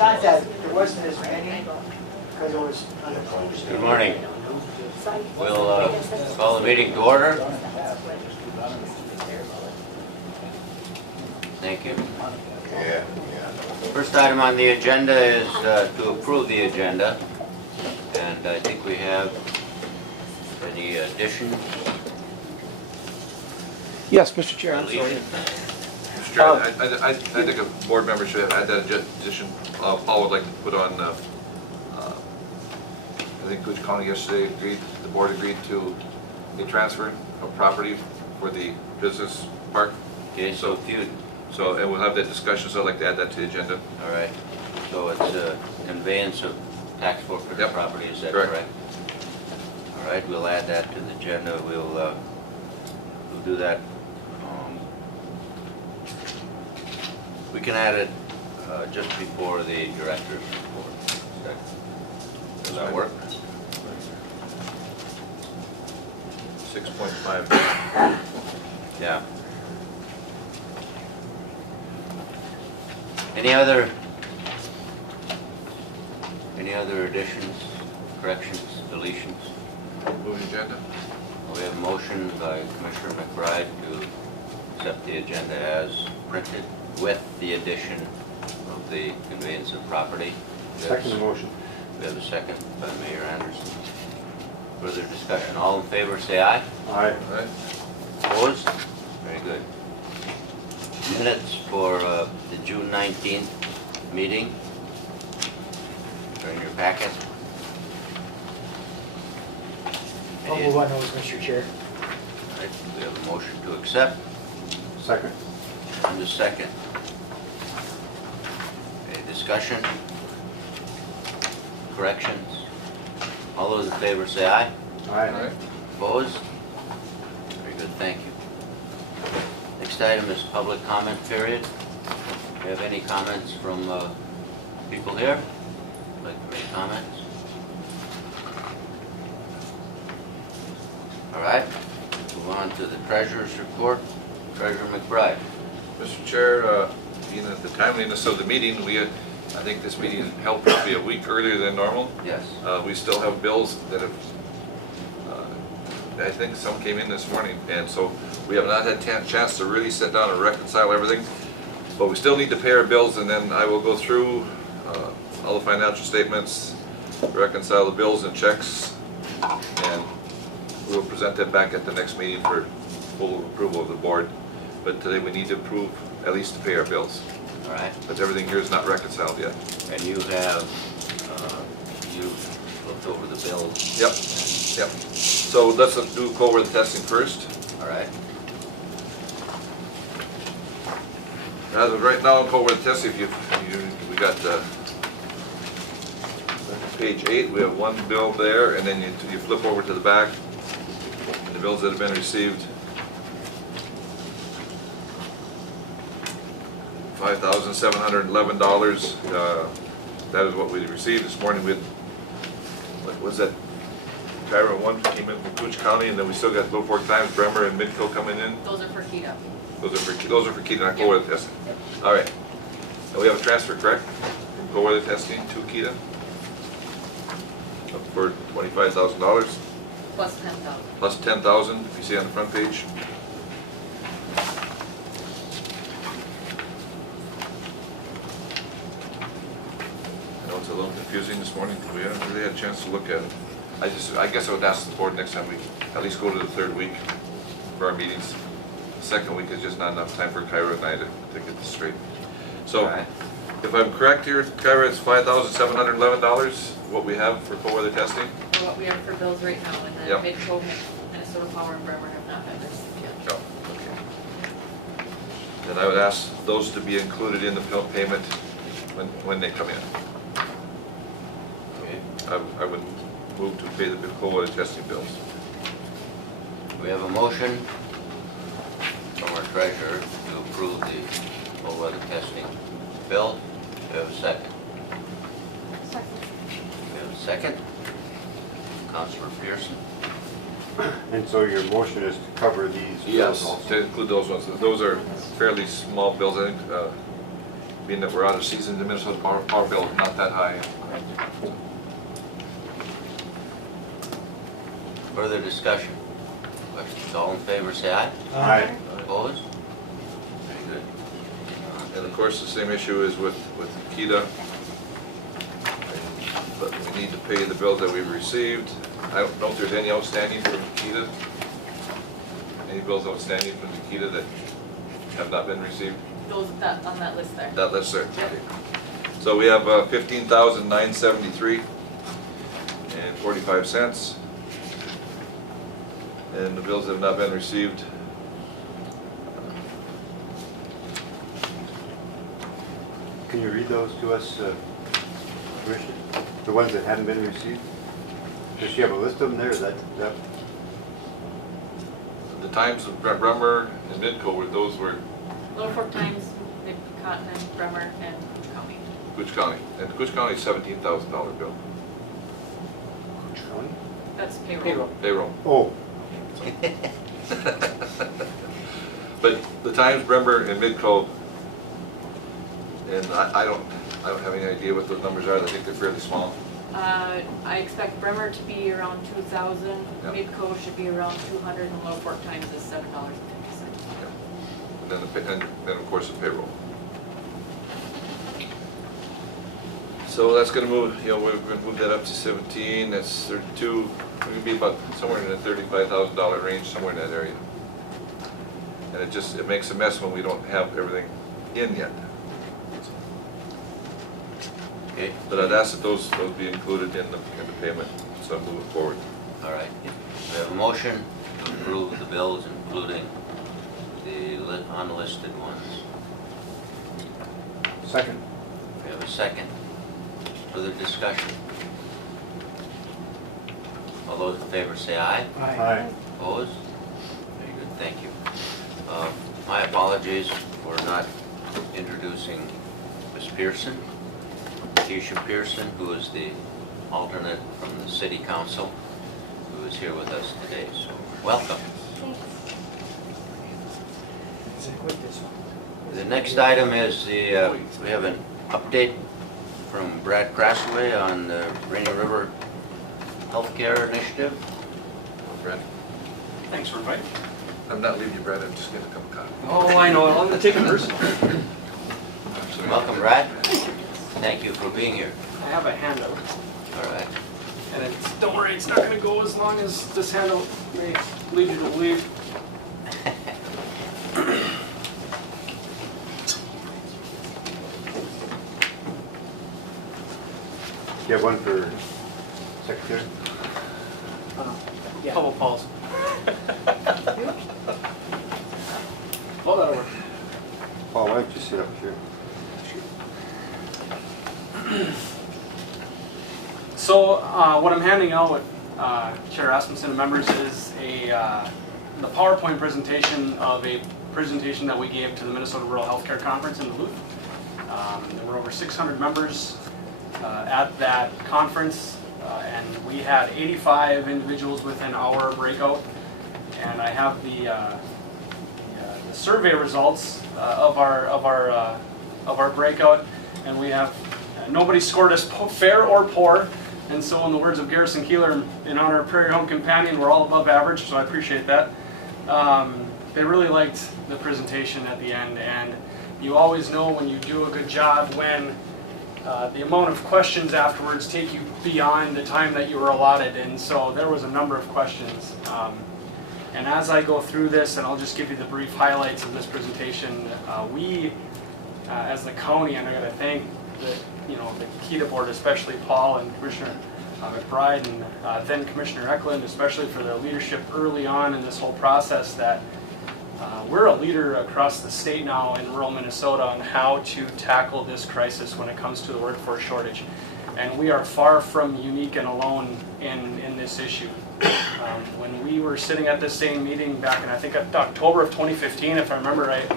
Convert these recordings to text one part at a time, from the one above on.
thought that there wasn't as many because it was unopposed. Good morning. We'll call the meeting to order. Thank you. Yeah. First item on the agenda is to approve the agenda. And I think we have any additions? Yes, Mr. Chair, I'm sorry. Mr. Chair, I think a board member should have had that addition. Paul would like to put on, I think Koochiching County yesterday agreed, the board agreed to a transfer of property for the business park. Okay, so few. So, and we'll have that discussion, so I'd like to add that to the agenda. All right. So it's a conveyance of tax forfeiture property, is that correct? All right, we'll add that to the agenda. We'll do that. We can add it just before the director's report. Does that work? 6.5. Yeah. Any other additions, corrections, deletions? Moving agenda. We have a motion by Commissioner McBride to accept the agenda as printed with the addition of the conveyance of property. Second motion. We have a second by Mayor Anderson. Further discussion, all in favor say aye. Aye. All right. Opposed? Very good. Minutes for the June 19th meeting. They're in your packet. I'll move on those, Mr. Chair. All right, we have a motion to accept Second. and a second. Any discussion? Corrections? All those in favor say aye. Aye. All right. Opposed? Very good, thank you. Next item is public comment period. Do you have any comments from people here? Like to make comments? All right, move on to the treasurer's report. Treasurer McBride. Mr. Chair, being at the timeliness of the meeting, I think this meeting is held probably a week earlier than normal. Yes. We still have bills that have, I think some came in this morning, and so we have not had a chance to really sit down and reconcile everything. But we still need to pay our bills, and then I will go through all the financial statements, reconcile the bills and checks, and we will present them back at the next meeting for full approval of the board. But today we need to approve at least to pay our bills. All right. But everything here is not reconciled yet. And you have, you've looked over the bills. Yep. So let's go over the testing first. All right. As of right now, go over the testing. We got page 8. We have one bill there, and then you flip over to the back. The bills that have been received. $5,711. That is what we received this morning. We had, what was that? Kyra 1 came in from Koochiching County, and then we still got Little Fork Times, Bremer, and Midco coming in. Those are for Kita. Those are for Kita, not Kohler testing. All right. And we have a transfer, correct? From Kohler testing to Kita for $25,000 Plus 10,000. plus 10,000. If you see on the front page. I know it's a little confusing this morning. We haven't really had a chance to look at it. I guess I would ask the board next time we at least go to the third week for our meetings. The second week is just not enough time for Kyra and I to get this straight. So, if I'm correct here, Kyra, it's $5,711 what we have for cold weather testing. For what we have for bills right now, and then Yep. Midco, Minnesota Power, and Bremer have not been received yet. Oh, okay. Then I would ask those to be included in the bill payment when they come in. Okay. I would move to pay the cold weather testing bills. We have a motion from our treasurer to approve the cold weather testing bill. We have a second. We have a second. Councilor Pearson. And so your motion is to cover these bills Yes, also? to include those ones. Those are fairly small bills. I think being that we're out of season, the Minnesota power bill is not that high. Further discussion? Questions? All in favor, say aye. Aye. Opposed? Very good. And of course, the same issue is with Kita. But we need to pay the bills that we've received. I don't know if there's any outstanding from Kita. Any bills outstanding from Kita that have not been received? Those, that, on that list there. That's there. Yep. So we have $15,973.45. And the bills that have not been received. Can you read those to us, Commissioner? The ones that haven't been received? Does she have a list of them there? Is that? The times of Bremer and Midco were Little Fork Times, Cotton, Bremer, and County. Cooch County. And Cooch County $17,000 bill. Which county? That's payroll. Payroll. Oh, But the times Bremer and Midco, and I don't have any idea what those numbers are. I think they're fairly small. I expect Bremer to be around 2,000, Yep. Midco should be around 200, and Little Fork Times is $7.50. And then of course the payroll. So that's gonna move, we're gonna move that up to 17, that's 32, we're gonna be about somewhere in the $35,000 range, somewhere in that area. And it makes a mess when we don't have everything in yet. Okay, But I'd ask that those be included in the payment, so I'm moving forward. all right. We have a motion to approve the bills, including the unlisted ones. second. We have a second. Further discussion? All those in favor say aye. Aye. Opposed? Very good, thank you. My apologies for not introducing Ms. Pearson, Keisha Pearson, who is the alternate from the City Council, who is here with us today. So, welcome. The next item is we have an update from Brad Crassaway on the Rainy River Healthcare Initiative. Brad? Thanks for inviting. I'm not leaving you, Brad, I'm just getting a cup of coffee. Oh, I know, I'm gonna take it personal. Welcome, Brad. Thank you for being here. I have a handout, All right. and don't worry, it's not gonna go as long as this handout may lead you to believe. You have one for secretary? Yeah. Couple calls. Oh, that'll work. Paul, why don't you sit up here? So, what I'm handing out with Chair Rasmussen and members is the PowerPoint presentation of a presentation that we gave to the Minnesota Rural Healthcare Conference in Duluth. There were over 600 members at that conference, and we had 85 individuals within our breakout. And I have the survey results of our breakout, and we have nobody scored us fair or poor. And so, in the words of Garrison Keeler, in honor of Prairie Home Companion, we're all above average. So I appreciate that. They really liked the presentation at the end, and you always know when you do a good job when the amount of questions afterwards take you beyond the time that you were allotted. And so there was a number of questions. And as I go through this, and I'll just give you the brief highlights of this presentation, we, as the county, and I got to thank the Kita board, especially Paul and Commissioner McBride, and then Commissioner Eklund, especially for their leadership early on in this whole process, that we're a leader across the state now in rural Minnesota on how to tackle this crisis when it comes to the workforce shortage. And we are far from unique and alone in this issue. When we were sitting at this same meeting back in, I think, October of 2015, if I remember right,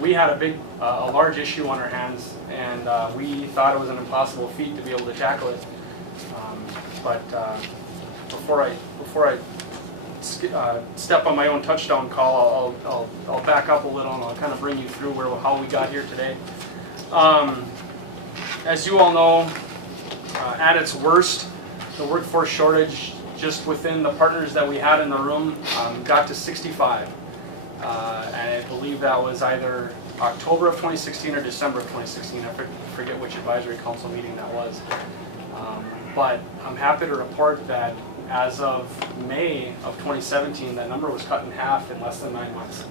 we had a large issue on our hands, and we thought it was an impossible feat to be able to tackle it. But before I step on my own touchdown call, I'll back up a little and I'll kind of bring you through how we got here today. As you all know, at its worst, the workforce shortage just within the partners that we had in the room got to 65. And I believe that was either October of 2016 or December of 2016. I forget which advisory council meeting that was. But I'm happy to report that as of May of 2017, that number was cut in half in less than 9 months.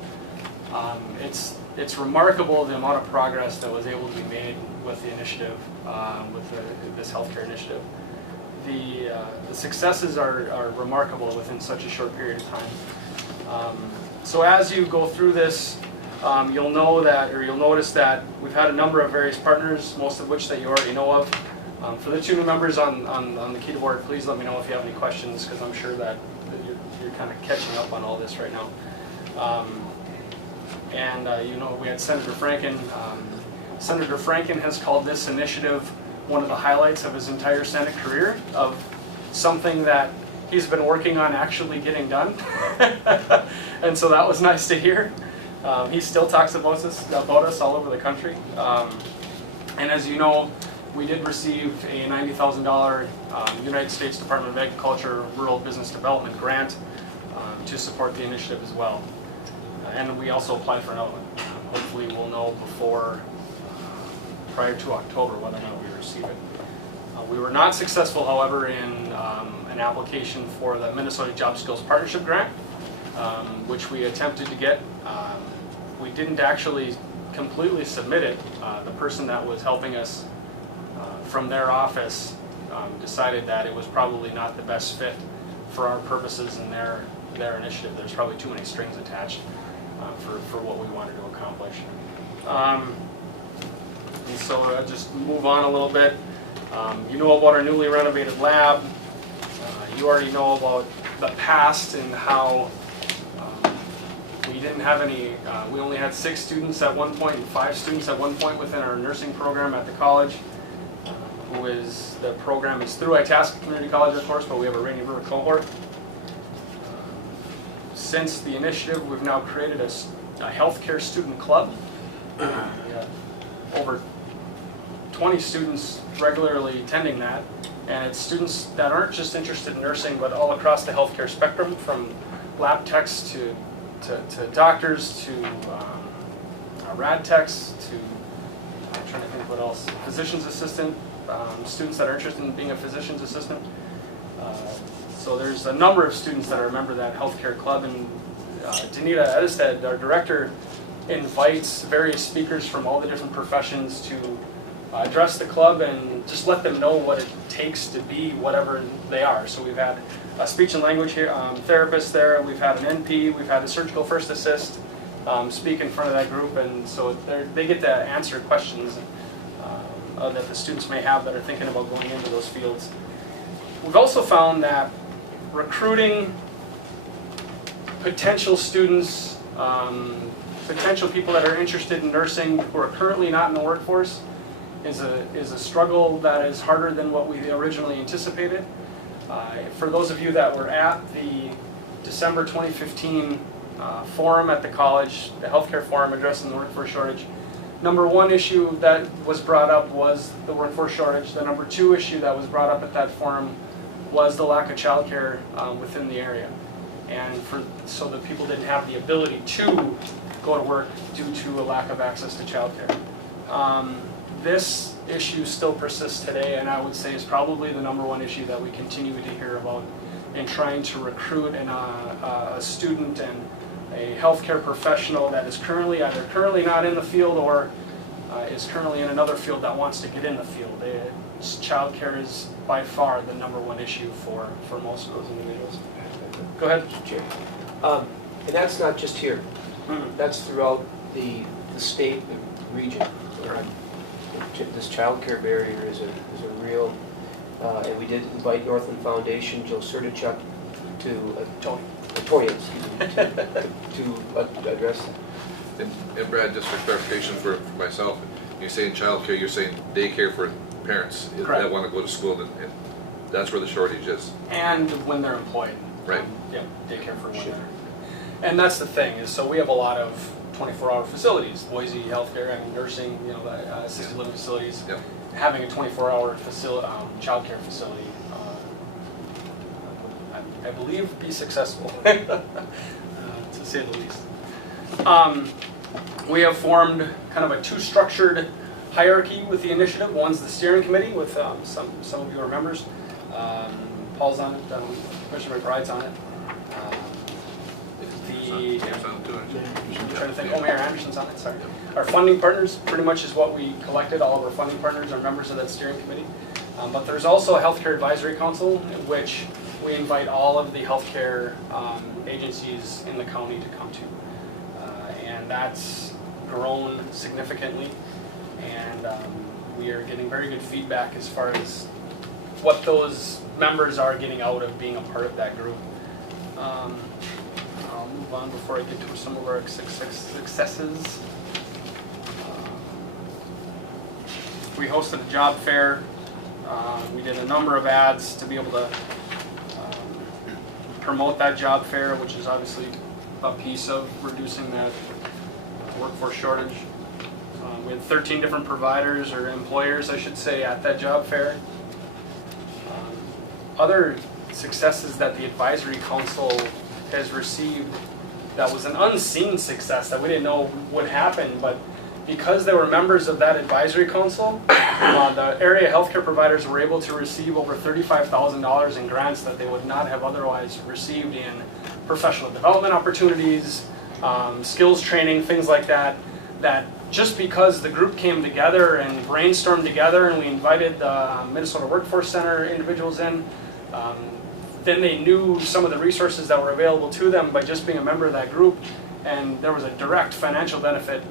It's remarkable the amount of progress that was able to be made with the initiative, this healthcare initiative. The successes are remarkable within such a short period of time. So as you go through this, you'll know that, or you'll notice that we've had a number of various partners, most of which that you already know of. For the two new members on the keyboard, please let me know if you have any questions, because I'm sure that you're kind of catching up on all this right now. You know, we had Senator Franken. Senator Franken has called this initiative one of the highlights of his entire Senate career, of something that he's been working on actually getting done. And so that was nice to hear. He still talks about us all over the country. And as you know, we did receive a $90,000 United States Department of Agriculture Rural Business Development grant to support the initiative as well. And we also applied for another one. Hopefully we'll know prior to October whether or not we receive it. We were not successful, however, in an application for the Minnesota Job Skills Partnership Grant, which we attempted to get. We didn't actually completely submit it. The person that was helping us from their office decided that it was probably not the best fit for our purposes and their initiative. There's probably too many strings attached for what we wanted to accomplish. And so I'll just move on a little bit. You know about our newly renovated lab. You already know about the past and how we didn't have any, we only had 6 students at one point and 5 students at one point within our nursing program at the college. The program is through Itasca Community College, of course, but we have a Rainy River cohort. Since the initiative, we've now created a healthcare student club. We have over 20 students regularly attending that, and it's students that aren't just interested in nursing, but all across the healthcare spectrum, from lab techs to doctors to rad techs to, I'm trying to think what else, physician's assistant, students that are interested in being a physician's assistant. So there's a number of students that are a member of that healthcare club, and Danita Edestead, our director, invites various speakers from all the different professions to address the club and just let them know what it takes to be whatever they are. So we've had a speech and language therapist there, we've had an NP, we've had a surgical first assist speak in front of that group, and so they get to answer questions that the students may have that are thinking about going into those fields. We've also found that recruiting potential students, potential people that are interested in nursing who are currently not in the workforce is a struggle that is harder than what we originally anticipated. For those of you that were at the December 2015 forum at the college, the healthcare forum addressing the workforce shortage, number 1 issue that was brought up was the workforce shortage. The number 2 issue that was brought up at that forum was the lack of childcare within the area, and so that people didn't have the ability to go to work due to a lack of access to childcare. This issue still persists today, and I would say is probably the number 1 issue that we continue to hear about in trying to recruit a student and a healthcare professional that is either currently not in the field or is currently in another field that wants to get in the field. Childcare is by far the number 1 issue for most of those individuals. Go ahead. Chair. And that's not just here. That's throughout the state, the region. This child care barrier is a real, and we did invite Northland Foundation, Joe Sertichuk, Tony, to address that. And Brad, just for clarification for myself, you're saying child care, you're saying daycare for parents Correct. that want to go to school, and that's where the shortage is. And when they're employed. Right. Yeah, daycare for one year. And that's the thing, is so we have a lot of 24-hour facilities, Boise Healthcare, I mean nursing, you know, assisted living facilities. Yep. Having a 24-hour childcare facility, I believe, be successful, to say the least. We have formed kind of a two-structured hierarchy with the initiative. One's the steering committee with some of you are members. Paul's on it, Commissioner McBride's on it. I'm trying to think, Mayor Anderson's on it, sorry. Our funding partners pretty much is what we collected. All of our funding partners are members of that steering committee. But there's also a Healthcare Advisory Council, in which we invite all of the healthcare agencies in the county to come to. And that's grown significantly. And we are getting very good feedback as far as what those members are getting out of being a part of that group. I'll move on before I get to some of our successes. We hosted a job fair. We did a number of ads to be able to promote that job fair, which is obviously a piece of reducing that workforce shortage. We had 13 different providers, or employers I should say, at that job fair. Other successes that the Advisory Council has received, that was an unseen success that we didn't know would happen, but because they were members of that Advisory Council, the area healthcare providers were able to receive over $35,000 in grants that they would not have otherwise received in professional development opportunities, skills training, things like that, that just because the group came together and brainstormed together and we invited the Minnesota Workforce Center individuals in, then they knew some of the resources that were available to them by just being a member of that group, and there was a direct financial benefit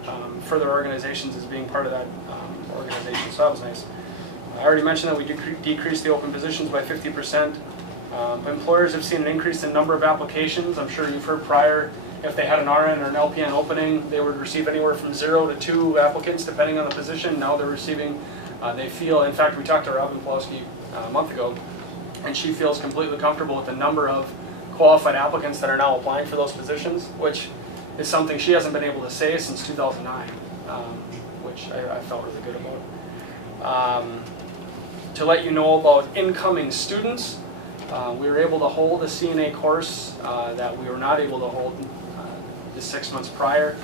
for their organizations as being part of that organization, so that was nice. I already mentioned that we decreased the open positions by 50%. Employers have seen an increase in number of applications. I'm sure you've heard prior, if they had an RN or an LPN opening, they would receive anywhere from 0 to 2 applicants depending on the position. Now they're receiving, they feel, in fact we talked to Robin Pawlowski a month ago, and she feels completely comfortable with the number of qualified applicants that are now applying for those positions, which is something she hasn't been able to say since 2009, which I felt really good about. To let you know about incoming students, we were able to hold a CNA course that we were not able to hold the 6 months prior,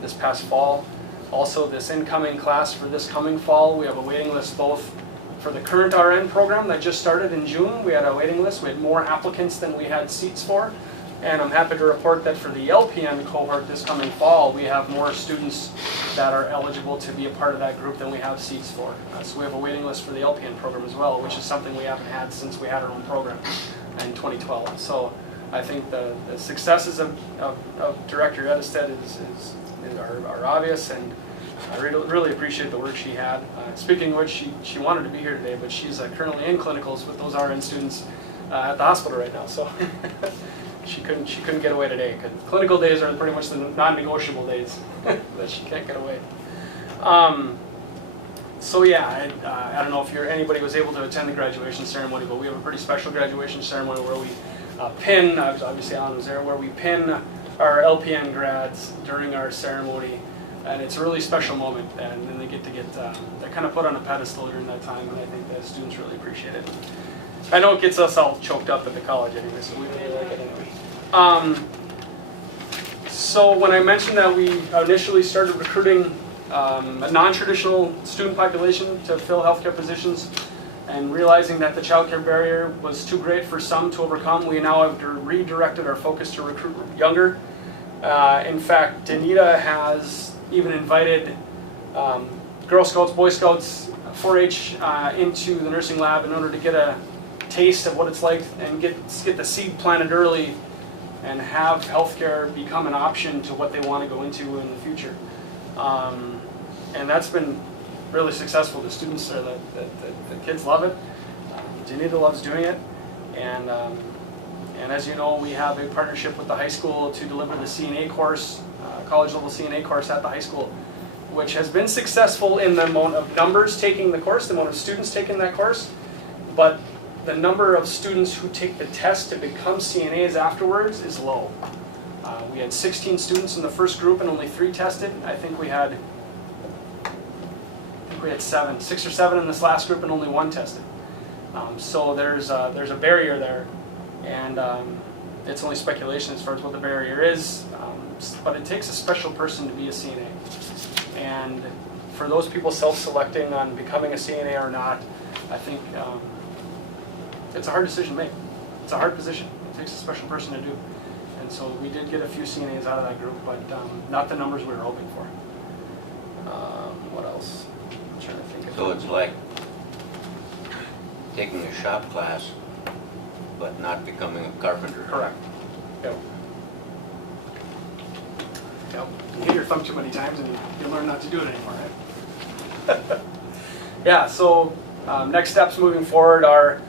this past fall. Also, this incoming class for this coming fall, we have a waiting list both for the current RN program that just started in June. We had a waiting list. We had more applicants than we had seats for. And I'm happy to report that for the LPN cohort this coming fall, we have more students that are eligible to be a part of that group than we have seats for. So we have a waiting list for the LPN program as well, which is something we haven't had since we had our own program in 2012. So I think the successes of Director Edestead are obvious, and I really appreciate the work she had. Speaking of which, she wanted to be here today, but she's currently in clinicals with those RN students at the hospital right now. So she couldn't get away today, because clinical days are pretty much the non-negotiable days that she can't get away. So yeah, I don't know if anybody was able to attend the graduation ceremony, but we have a pretty special graduation ceremony where we pin, obviously Alan was there, where we pin our LPN grads during our ceremony. And it's a really special moment, and then they get they're kind of put on a pedestal during that time, and I think the students really appreciate it. I know it gets us all choked up at the college anyway, so we really like it anyway. So when I mentioned that we initially started recruiting a non-traditional student population to fill healthcare positions, and realizing that the childcare barrier was too great for some to overcome, we now have redirected our focus to recruit younger. In fact, Danita has even invited Girl Scouts, Boy Scouts, 4-H into the nursing lab in order to get a taste of what it's like and get the seed planted early and have healthcare become an option to what they want to go into in the future. And that's been really successful. The students, the kids love it. Danita loves doing it. And as you know, we have a partnership with the high school to deliver the CNA course, college-level CNA course at the high school, which has been successful in the amount of numbers taking the course, the amount of students taking that course, but the number of students who take the test to become CNAs afterwards is low. We had 16 students in the first group and only 3 tested. I think we had 6 or 7 in this last group and only 1 tested. So there's a barrier there, and it's only speculation as far as what the barrier is, but it takes a special person to be a CNA. And for those people self-selecting on becoming a CNA or not, I think it's a hard decision to make. It's a hard position. It takes a special person to do. And so we did get a few CNAs out of that group, but not the numbers we were hoping for. What else? I'm trying to think of. So it's like taking a shop class, but not becoming a carpenter. Correct. Yep. Yep. You hit your thumb too many times and you learn not to do it anymore, right? Yeah, so next steps moving forward are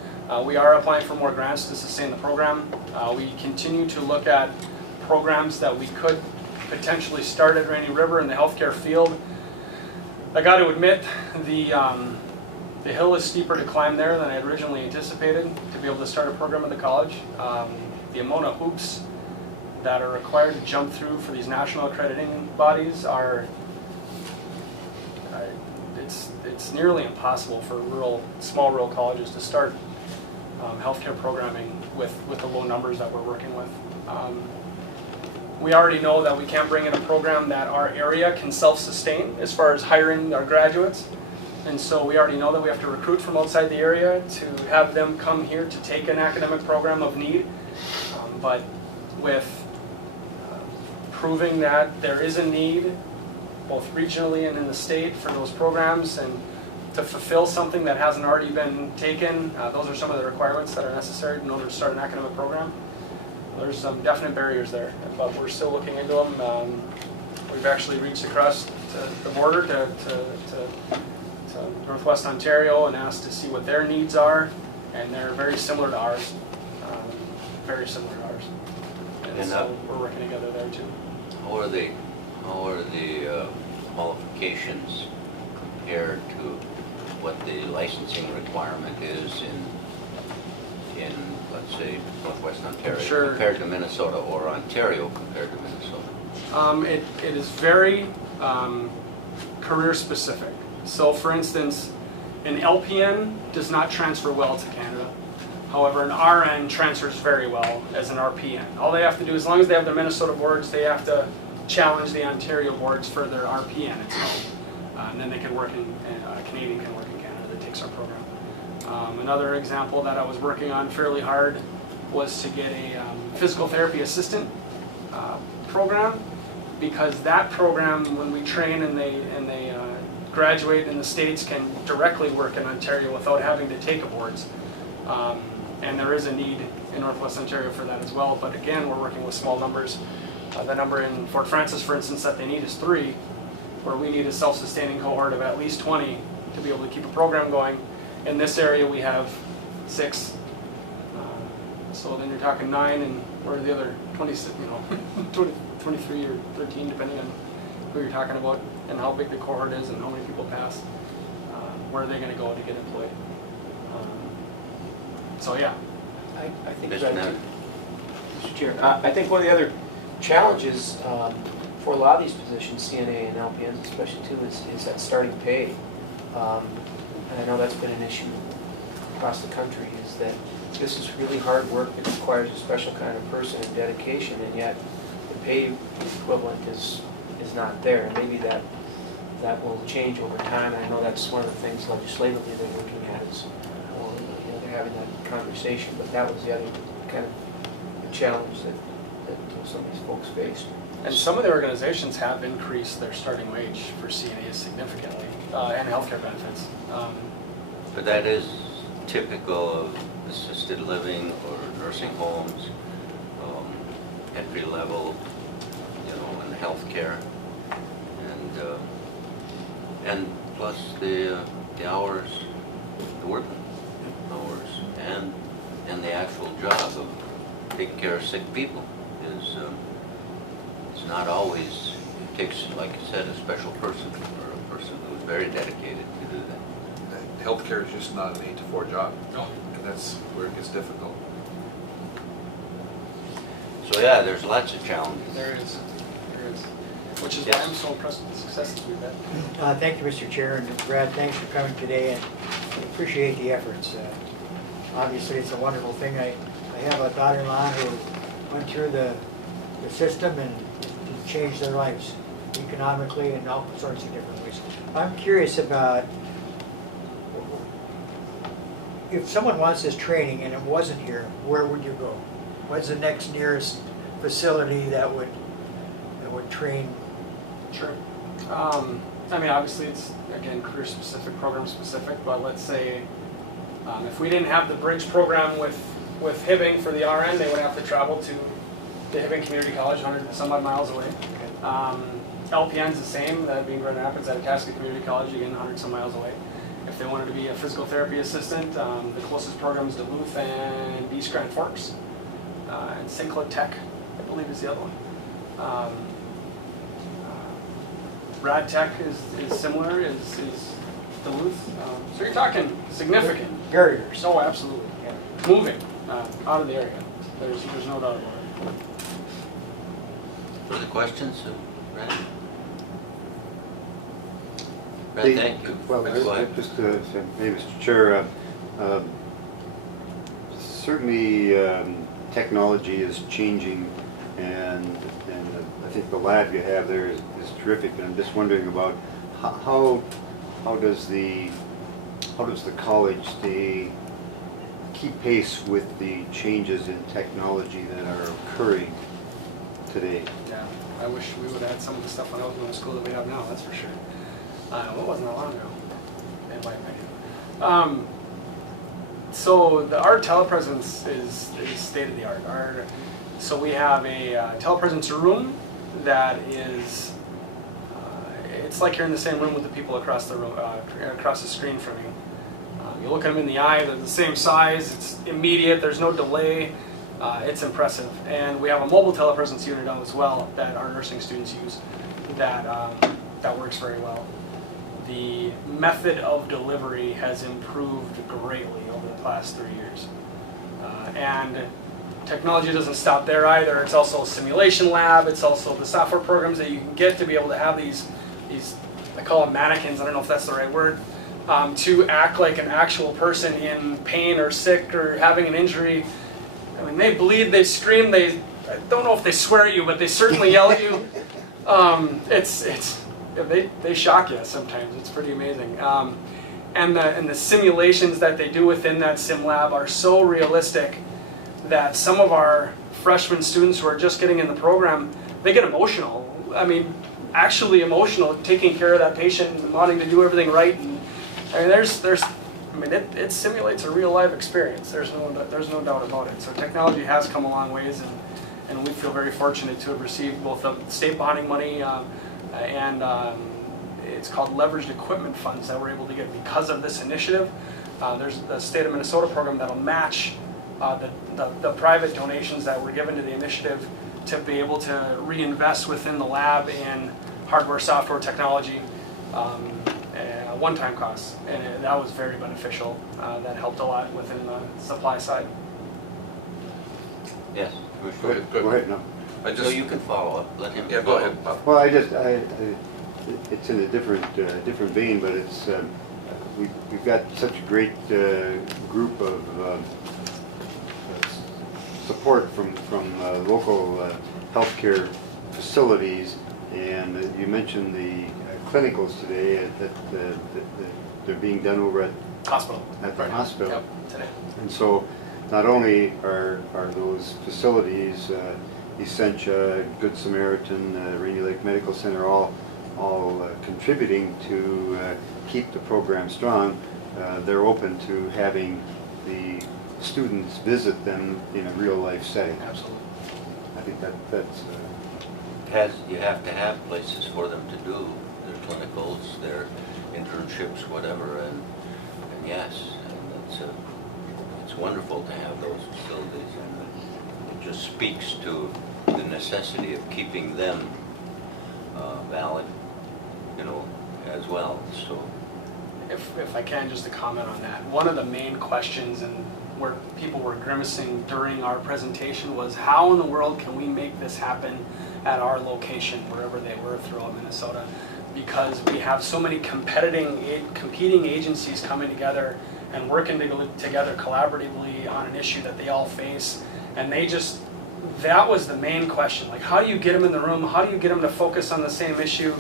we are applying for more grants to sustain the program. We continue to look at programs that we could potentially start at Rainy River in the healthcare field. I got to admit, the hill is steeper to climb there than I had originally anticipated to be able to start a program at the college. The amount of hoops that are required to jump through for these national accrediting bodies are, it's nearly impossible for small rural colleges to start healthcare programming with the low numbers that we're working with. We already know that we can't bring in a program that our area can self-sustain as far as hiring our graduates. And so we already know that we have to recruit from outside the area to have them come here to take an academic program of need. But with proving that there is a need, both regionally and in the state, for those programs, and to fulfill something that hasn't already been taken, those are some of the requirements that are necessary in order to start an academic program. There's some definite barriers there, but we're still looking into them. We've actually reached across the border to Northwest Ontario and asked to see what their needs are, and they're very similar to ours. Very similar to ours. And so we're working together there too. How are the qualifications compared to what the licensing requirement is in let's say Northwest Ontario Sure. compared to Minnesota, or Ontario compared to Minnesota? It is very career specific. So for instance, an LPN does not transfer well to Canada. However, an RN transfers very well as an RPN. All they have to do, as long as they have their Minnesota boards, they have to challenge the Ontario boards for their RPN, it's called. And then they can work in, a Canadian can work in Canada that takes our program. Another example that I was working on fairly hard was to get a physical therapy assistant program, because that program, when we train and they graduate in the States, can directly work in Ontario without having to take a boards. And there is a need in Northwest Ontario for that as well, but again, we're working with small numbers. The number in Fort Frances, for instance, that they need is 3, where we need a self-sustaining cohort of at least 20 to be able to keep a program going. In this area, we have 6. So then you're talking 9, and where are the other 26, 23 or 13, depending on who you're talking about and how big the cohort is and how many people pass. Where are they going to go to get employed? So yeah. I think Mr. that, Knapp. Mr. Chair, I think one of the other challenges for a lot of these positions, CNA and LPNs especially too, is that starting pay. And I know that's been an issue across the country, is that this is really hard work. It requires a special kind of person and dedication, and yet the pay equivalent is not there. And maybe that will change over time. And I know that's one of the things legislatively they're looking at, is they're having that conversation. But that was the other kind of challenge that some of these folks faced. And some of the organizations have increased their starting wage for CNAs significantly, and healthcare benefits. But that is typical of assisted living or nursing homes, entry level, in healthcare, and plus the hours, the working hours, and the actual job of taking care of sick people is not always. It takes, like you said, a special person or a person who's very dedicated to do that. healthcare is just not an 8 to 4 job. No. And that's where it gets difficult. So yeah, there's lots of challenges. There is. Which is why Yes. I'm so impressed with the successes we've had. Thank you, Mr. Chair, and Brad, thanks for coming today, and I appreciate the efforts. Obviously, it's a wonderful thing. I have a daughter-in-law who went through the system and it changed their lives economically and all sorts of different ways. I'm curious about if someone wants this training and it wasn't here, where would you go? What's the next nearest facility that would train? Sure. I mean, obviously, it's, again, career-specific, program-specific, but let's say if we didn't have the bridge program with Hibbing for the RN, they would have to travel to the Hibbing Community College, 100 and some odd miles away. LPN's the same, that being Grand Rapids at Casca Community College, again, 100 some miles away. If they wanted to be a physical therapy assistant, the closest program is Duluth and East Grand Forks. And St. Cloud Tech, I believe, is the other one. Rad Tech is similar, is Duluth. So you're talking significant. Barriers. Oh, absolutely. Yeah. Moving out of the area. There's no doubt about it. Further questions, Brad? Brad, The- thank you. Well, Go ahead. just to say, hey, Mr. Chair, certainly technology is changing, and I think the lab you have there is terrific. And I'm just wondering about how does the college keep pace with the changes in technology that are occurring today? Yeah, I wish we would have had some of the stuff when I was going to school that we have now, that's for sure. It wasn't that long ago, in my opinion. So our telepresence is state of the art. So we have a telepresence room that is, it's like you're in the same room with the people across the room, across the screen from you. You look at them in the eye, they're the same size, it's immediate, there's no delay, it's impressive. And we have a mobile telepresence unit as well that our nursing students use that works very well. The method of delivery has improved greatly over the past 3 years. And technology doesn't stop there either. It's also a simulation lab. It's also the software programs that you can get to be able to have these I call them mannequins, I don't know if that's the right word, to act like an actual person in pain or sick or having an injury. I mean, they bleed, they scream, I don't know if they swear at you, but they certainly yell at you. They shock you sometimes. It's pretty amazing. And the simulations that they do within that sim lab are so realistic that some of our freshman students who are just getting in the program, they get emotional. I mean, actually emotional, taking care of that patient and wanting to do everything right. And it simulates a real life experience. There's no doubt about it. So technology has come a long ways, and we feel very fortunate to have received both the state bonding money and it's called leveraged equipment funds that we're able to get because of this initiative. There's the state of Minnesota program that'll match the private donations that were given to the initiative to be able to reinvest within the lab in hardware, software, technology, one-time costs. And that was very beneficial. That helped a lot within the supply side. Yes. Go ahead, Go ahead, no. So you can follow up. Let him. Yeah, go follow. ahead, Bob. Well, it's in a different vein, but it's we've got such a great group of support from local healthcare facilities, and you mentioned the clinicals today that they're being done over at the hospital. Yep, today. And so, not only are those facilities, Essentia, Good Samaritan, Rainy Lake Medical Center, all contributing to keep the program strong, they're open to having the students visit them in a real life setting. Absolutely. I think that's You have to have places for them to do their clinicals, their internships, whatever, and yes, and it's wonderful to have those facilities, and it just speaks to the necessity of keeping them valid, as well. So if I can, just to comment on that. One of the main questions and where people were grimacing during our presentation was how in the world can we make this happen at our location, wherever they were throughout Minnesota? Because we have so many competing agencies coming together and working together collaboratively on an issue that they all face. And that was the main question. Like, how do you get them in the room? How do you get them to focus on the same issue?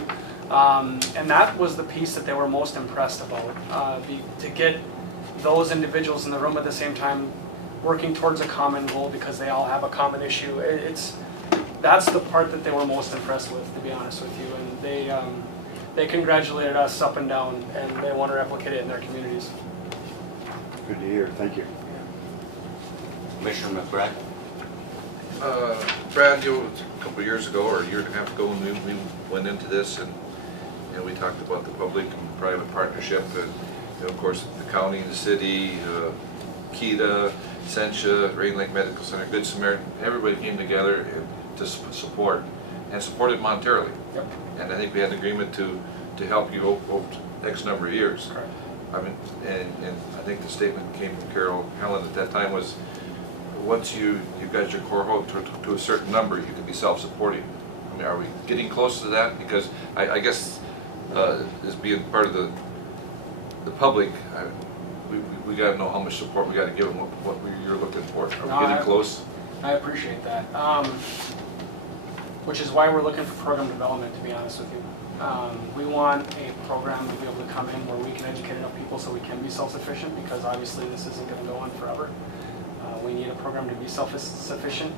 And that was the piece that they were most impressed about, to get those individuals in the room at the same time working towards a common goal because they all have a common issue. That's the part that they were most impressed with, to be honest with you. And they congratulated us up and down, and they want to replicate it in their communities. Good to hear, thank you. Commissioner McBride? Brad, a couple of years ago, or a year and a half ago, when we went into this, and we talked about the public and private partnership, and of course the county, the city, KEDA, Sentia, Rain Lake Medical Center, Good Samaritan, everybody came together to support, and supported monetarily. Yep. And I think we had an agreement to help you over X number of years. Correct. I mean, and I think the statement came from Carol Helen at that time was, once you got your core hope to a certain number, you can be self-supporting. I mean, are we getting close to that? Because I guess as being part of the public, we got to know how much support we got to give them, what you're looking for. Are we getting close? I appreciate that. Which is why we're looking for program development, to be honest with you. We want a program to be able to come in where we can educate enough people so we can be self-sufficient, because obviously this isn't going to go on forever. We need a program to be self-sufficient.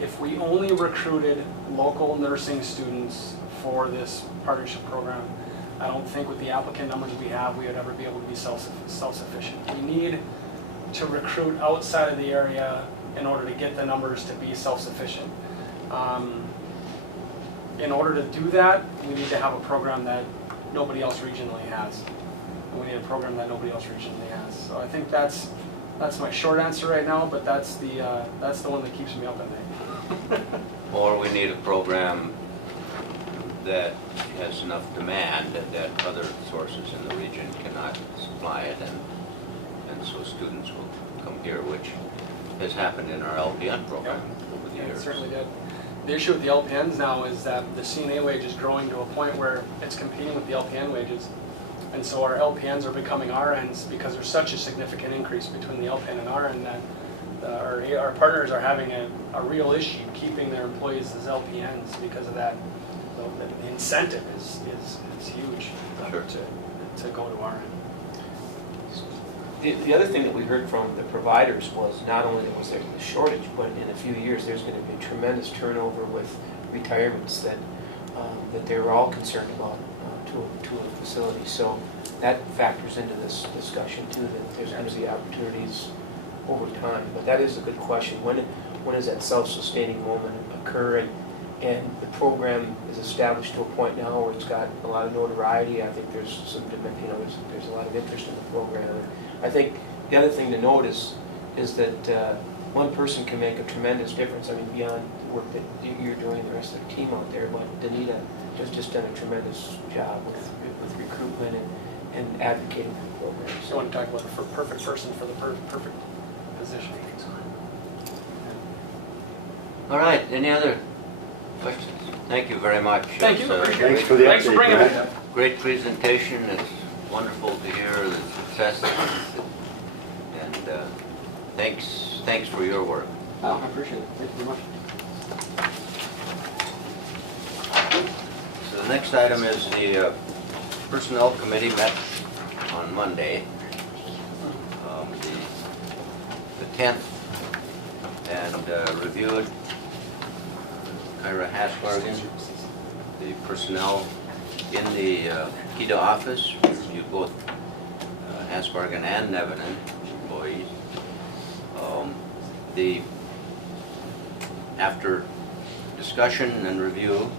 If we only recruited local nursing students for this partnership program, I don't think with the applicant numbers we have, we would ever be able to be self-sufficient. We need to recruit outside of the area in order to get the numbers to be self-sufficient. In order to do that, we need to have a program that nobody else regionally has. And we need a program that nobody else regionally has. So I think that's my short answer right now, but that's the one that keeps me up at night. Or we need a program that has enough demand that other sources in the region cannot supply it, and so students will come here, which has happened in our LPN program over the years. It certainly did. The issue with the LPNs now is that the CNA wage is growing to a point where it's competing with the LPN wages. And so our LPNs are becoming RNs because there's such a significant increase between the LPN and RN that our partners are having a real issue keeping their employees as LPNs because of that. So the incentive is huge to go to RN. The other thing that we heard from the providers was not only was there the shortage, but in a few years there's going to be tremendous turnover with retirements that they were all concerned about to a facility. So that factors into this discussion too, that there's going to be opportunities over time. But that is a good question. When does that self-sustaining moment occur? And the program is established to a point now where it's got a lot of notoriety. I think there's there's a lot of interest in the program. I think the other thing to note is that one person can make a tremendous difference. I mean, beyond the work that you're doing, the rest of the team out there. But Danita has just done a tremendous job with recruitment and advocating for the program. So I want to talk about the perfect person for the perfect position. All right, any other questions? Thank you very much. Thank you. Appreciate it. Thanks for the Thanks for update, bringing Brad. me. Great presentation. It's wonderful to hear the successes. And thanks for your work. Oh, I appreciate it. Thank you very much. So the next item is the Personnel Committee met on Monday, the 10th, and reviewed Kyra Hasbargen, the personnel in the KEDA office. We reviewed both Hasbargen and Nevenin employees. After discussion and review,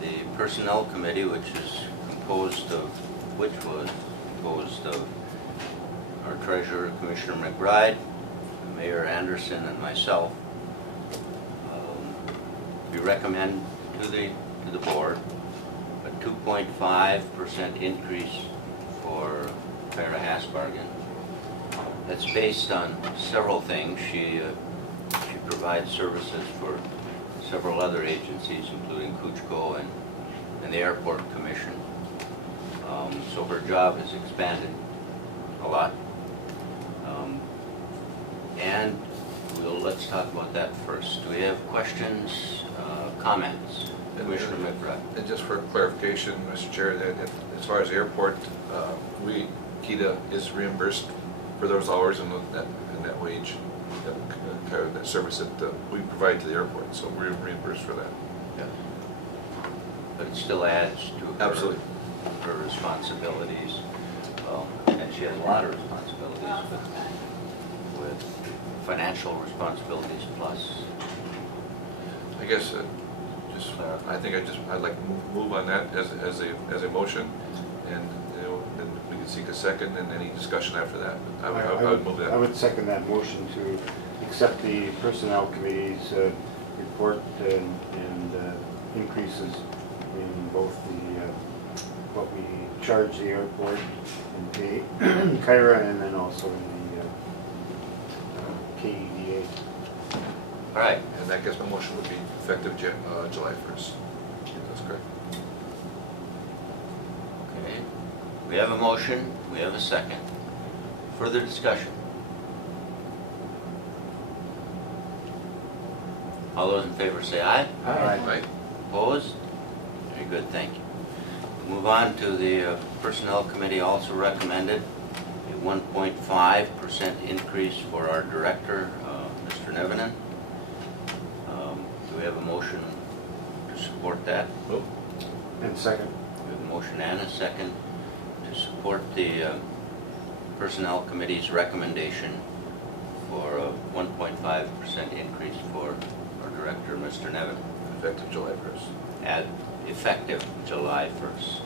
the Personnel Committee, which was composed of our Treasurer, Commissioner McBride, Mayor Anderson, and myself, we recommend to the board a 2.5% increase Kyra Hasbargen. That's based on several things. She provides services for several other agencies, including Koochiching and the Airport Commission. So her job has expanded a lot. And let's talk about that first. Do we have questions, comments? Commissioner McBride. And just for clarification, Mr. Chair, that as far as the airport, KEDA is reimbursed for those hours and that wage, that service that we provide to the airport, so we're reimbursed for that. Yeah. But it still adds to her, Absolutely. her responsibilities. And she has a lot of responsibilities with financial responsibilities plus. I guess, I'd like to move on that as a motion, and, then we can seek a second and any discussion after that. I would move that. I would second that motion to accept the Personnel Committee's report and increases in both what we charge the airport and pay Kyra, and then also in the KEDA. All right. And I guess my motion would be effective July 1st. That's correct. Okay. We have a motion. We have a second. Further discussion? All those in favor say aye. Right? Opposed? Very good, thank you. Move on to the Personnel Committee also recommended a 1.5% increase for our director, Mr. Nevenin. Do we have a motion to support that? Nope. And second. We have a motion and a second to support the Personnel Committee's recommendation for a 1.5% increase for our director, Mr. Nevin, Effective July 1st. at effective July 1st,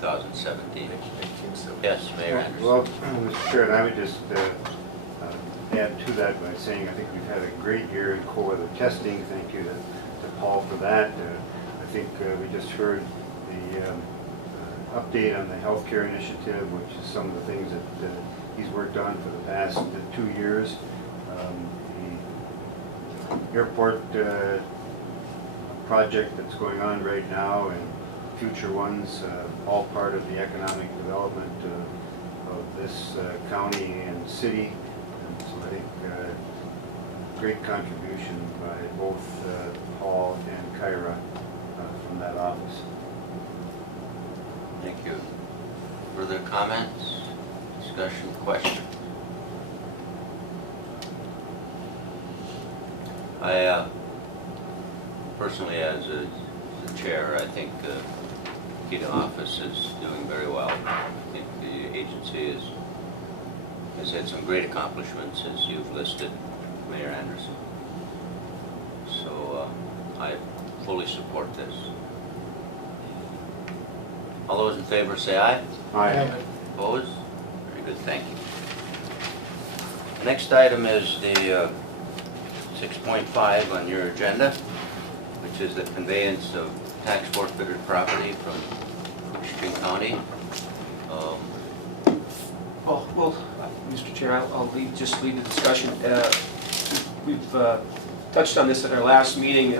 2017. 1870. Yes, Mayor Anderson. Well, Mr. Chair, and I would just add to that by saying I think we've had a great year in cold weather testing. Thank you to Paul for that. I think we just heard the update on the healthcare initiative, which is some of the things that he's worked on for the past 2 years. The airport project that's going on right now and future ones, all part of the economic development of this county and city. And so I think great contribution by both Paul and Kyra from that office. Thank you. Further comments, discussion, question? I personally, as a chair, I think the KEDA office is doing very well. I think the agency has had some great accomplishments, as you've listed, Mayor Anderson. So I fully support this. All those in favor say aye. Aye. Opposed? Very good, thank you. Next item is the 6.5 on your agenda, which is the conveyance of tax forfeited property from Koochiching County. Well, Mr. Chair, I'll just lead the discussion. We've touched on this at our last meeting.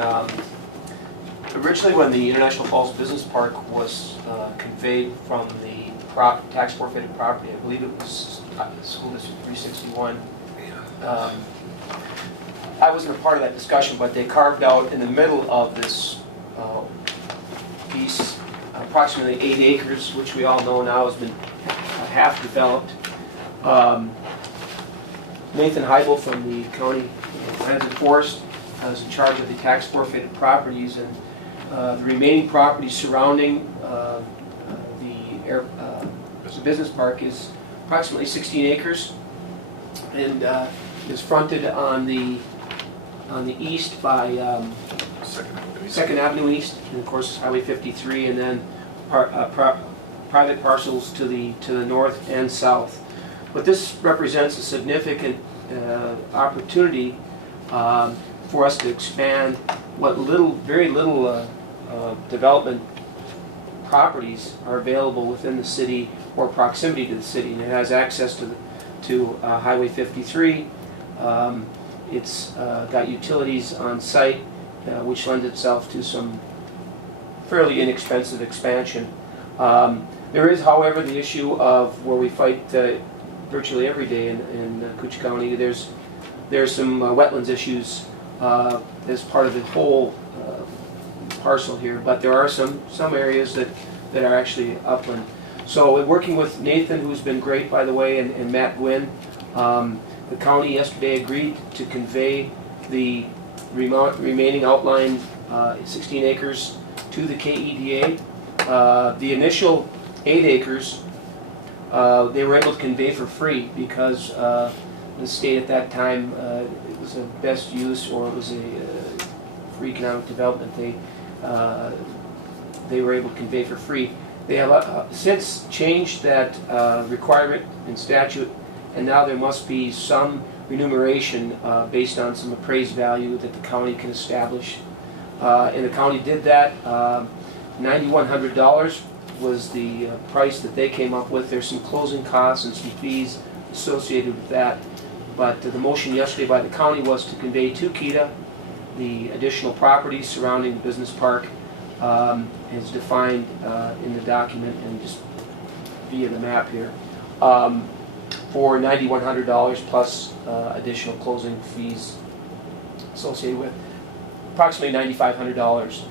Originally, when the International Falls Business Park was conveyed from the tax forfeited property, I believe it was School District 361. I wasn't a part of that discussion, but they carved out in the middle of this piece approximately 8 acres, which we all know now has been half developed. Nathan Heibel from the County Lands and Forest is in charge of the tax forfeited properties, and the remaining property surrounding the business park is approximately 16 acres, and is fronted on the east by Second Avenue East, and of course Highway 53, and then private parcels to the north and south. But this represents a significant opportunity for us to expand what very little development properties are available within the city or proximity to the city, and it has access to Highway 53. It's got utilities on site, which lends itself to some fairly inexpensive expansion. There is, however, the issue of where we fight virtually every day in Koochiching County. There's some wetlands issues as part of the whole parcel here, but there are some areas that are actually upland. So working with Nathan, who's been great, by the way, and Matt Gwynn, the county yesterday agreed to convey the remaining outlying 16 acres to the KEDA. The initial 8 acres they were able to convey for free because the state at that time, it was a best use, or it was a for economic development. They were able to convey for free. They have since changed that requirement in statute, and now there must be some remuneration based on some appraised value that the county can establish. And the county did that. $9,100 was the price that they came up with. There's some closing costs and some fees associated with that. But the motion yesterday by the county was to convey to KEDA the additional properties surrounding the business park as defined in the document and just via the map here for $9,100 plus additional closing fees associated with approximately $9,500.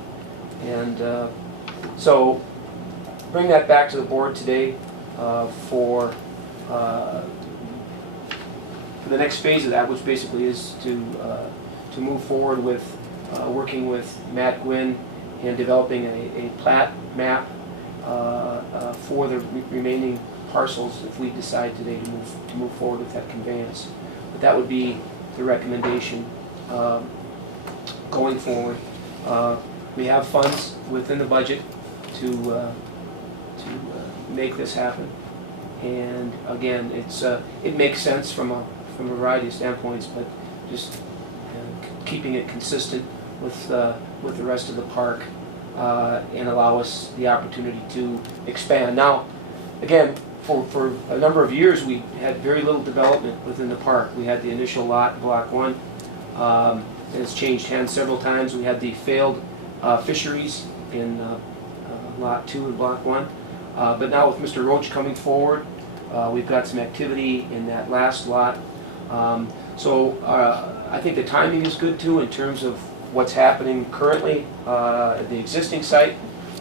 And so bring that back to the board today for the next phase of that, which basically is to move forward with working with Matt Gwynn and developing a plat map for the remaining parcels if we decide today to move forward with that conveyance. But that would be the recommendation going forward. We have funds within the budget to make this happen, and again, it makes sense from a variety of standpoints, but just keeping it consistent with the rest of the park and allow us the opportunity to expand. Now, again, for a number of years we had very little development within the park. We had the initial lot, Block 1, and it's changed hands several times. We had the failed fisheries in Lot 2 and Block 1. But now with Mr. Roach coming forward, we've got some activity in that last lot. So I think the timing is good too in terms of what's happening currently at the existing site.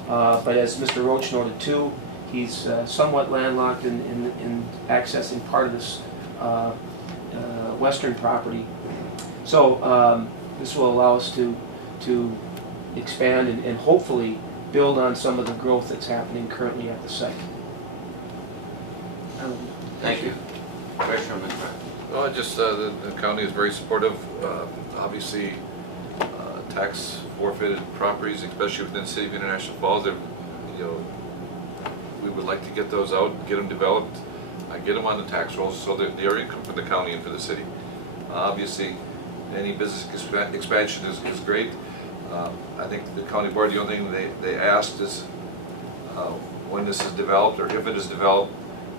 But as Mr. Roach noted too, he's somewhat landlocked in accessing part of this western property. So this will allow us to expand and hopefully build on some of the growth that's happening currently at the site. Thank you. Commissioner McBride. Well, just the county is very supportive. Obviously, tax forfeited properties, especially within the city of International Falls, we would like to get those out, get them developed, get them on the tax rolls so that they are income for the county and for the city. Obviously, any business expansion is great. I think the county board, the only thing they asked is when this is developed, or if it is developed,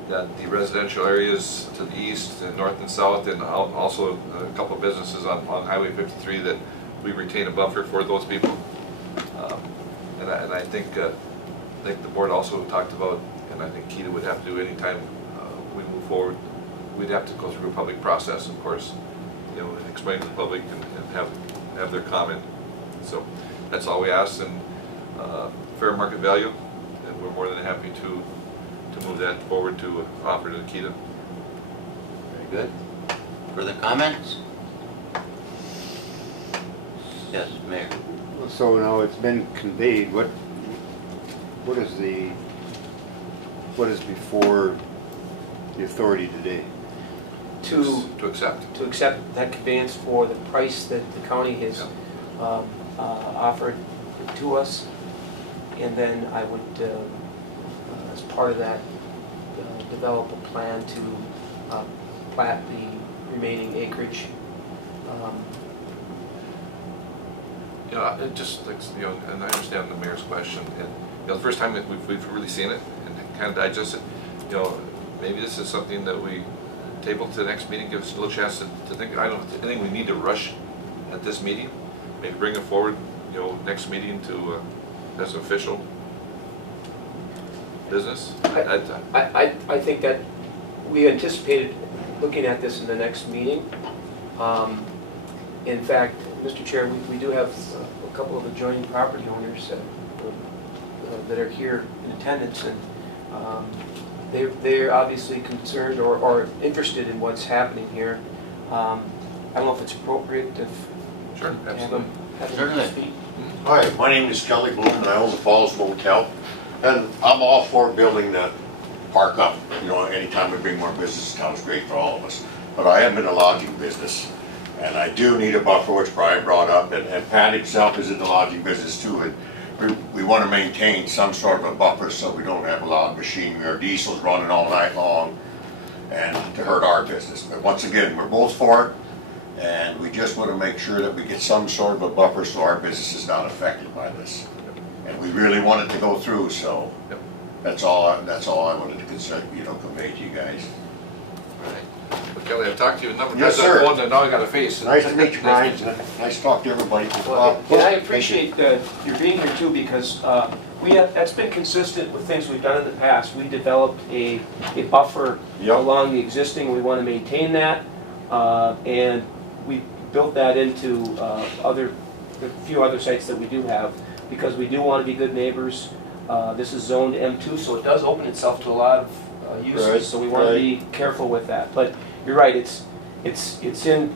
that the residential areas to the east and north and south, and also a couple of businesses on Highway 53, that we retain a buffer for those people. And I think the board also talked about, and I think KEDA would have to do any time we move forward, we'd have to go through a public process, of course, and explain to the public and have their comment. So that's all we ask, and fair market value, and we're more than happy to move that forward to offer to KEDA. Very good. Further comments? Yes, Mayor. So now it's been conveyed, what is before the authority today? To accept. To accept that conveyance for the price that the county has offered to us, and then I would, as part of that, develop a plan to plat the remaining acreage. It just, and I understand the mayor's question, and the first time that we've really seen it and kind of digest it, you know, maybe this is something that we table to the next meeting, give us a little chance to think. I think we need to rush at this meeting. Maybe bring it forward, you know, next meeting to, as official business. I think that we anticipated looking at this in the next meeting. In fact, Mr. Chair, we do have a couple of adjoining property owners that are here in attendance, and they're obviously concerned or interested in what's happening here. I don't know if it's appropriate to Sure, have them Certainly. speak. Hi, my name is Kelly Bloom, and I own the Falls Motel. And I'm all for building the park up. You know, anytime we bring more business to town, it's great for all of us. But I am in the lodging business, and I do need a buffer, which Brian brought up, and Pat himself is in the lodging business too. And we want to maintain some sort of a buffer so we don't have a lot of machinery or diesels running all night long and to hurt our business. But once again, we're both for it. And we just want to make sure that we get some sort of a buffer so our business is not affected by this. And we really want it to go through, so Yep. that's all I wanted to convey to you guys. Right. Well, Kelly, I've talked to you a number of Yes, times. sir. One that now I got a face. Nice to meet you, Brian. Nice to talk to everybody. And I appreciate your being here too, because that's been consistent with things we've done in the past. We developed a buffer Yep. along the existing, we want to maintain that, and we built that into the few other sites that we do have, because we do want to be good neighbors. This is zoned M2, so it does open itself to a lot of uses, Right, so we want to be careful with that. But you're right, it's in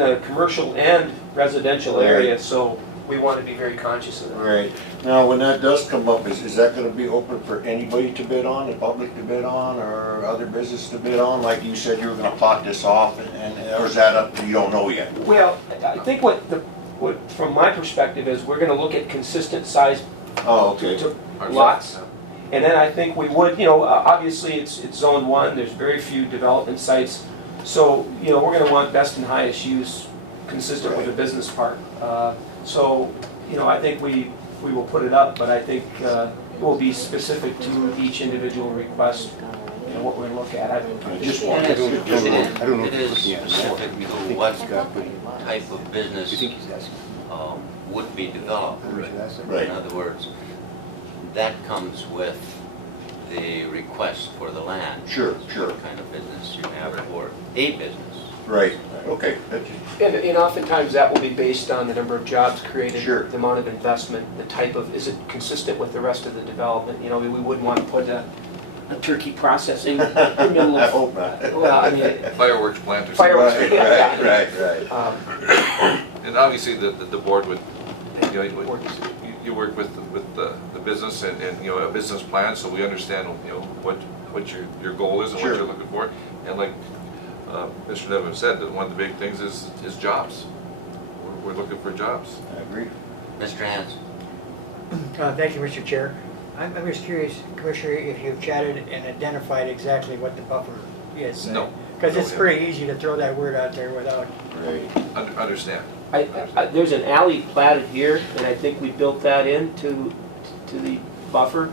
a commercial and residential area, so we want to be very conscious of that. Right. Now, when that does come up, is that going to be open for anybody to bid on, the public to bid on, or other business to bid on? Like you said, you were going to plot this off, or is that up to you don't know yet? Well, I think what from my perspective is we're going to look at consistent size Oh, okay. to lots. And then I think we would, obviously it's zone 1, there's very few development sites. So, we're going to want best and highest use consistent with the business park. So, I think we will put it up, but I think it will be specific to each individual request, what we're going to look at. I just And want it to is specific to what type of business would be developed. Right. In other words, that comes with the request for the land. Sure. What kind of business you have for a business. Right, okay. And oftentimes that will be based on the number of jobs created, Sure. the amount of investment, the type of, is it consistent with the rest of the development? We wouldn't want to put a turkey processing in the middle I of, hope not. well, I mean, Fireworks plant or something. Fireworks. Right. And obviously, the board would, you work with the business and, a business plan, so we understand, what your goal is and Sure. what you're looking for. And like Mr. Nevin said, that one of the big things is jobs. We're looking for jobs. I agree. Mr. Hans? Thank you, Mr. Chair. I'm just curious, Commissioner, if you've chatted and identified exactly what the buffer is. No. Because it's No. pretty easy to throw that word out there without, Right. Understand. there's an alley platted here, and I think we built that into the buffer.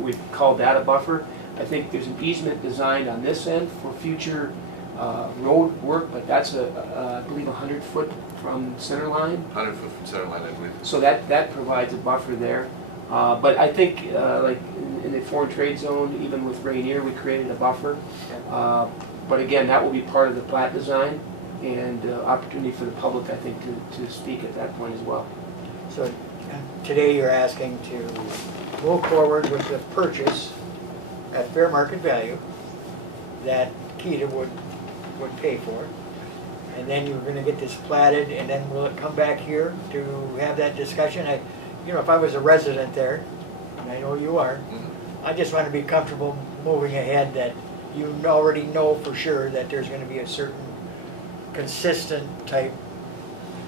We've called that a buffer. I think there's an easement designed on this end for future road work, but that's I believe 100 foot from center line. 100 foot from center line, I believe. So that provides a buffer there. But I think like in the foreign trade zone, even with Rainier, we created a buffer. But again, that will be part of the plat design and opportunity for the public, I think, to speak at that point as well. so today you're asking to move forward with the purchase at fair market value that Keita would pay for. And then you're gonna get this platted, and then will it come back here to have that discussion? If I was a resident there, and I know you are, I just want to be comfortable moving ahead, that you already know for sure that there's going to be a certain consistent type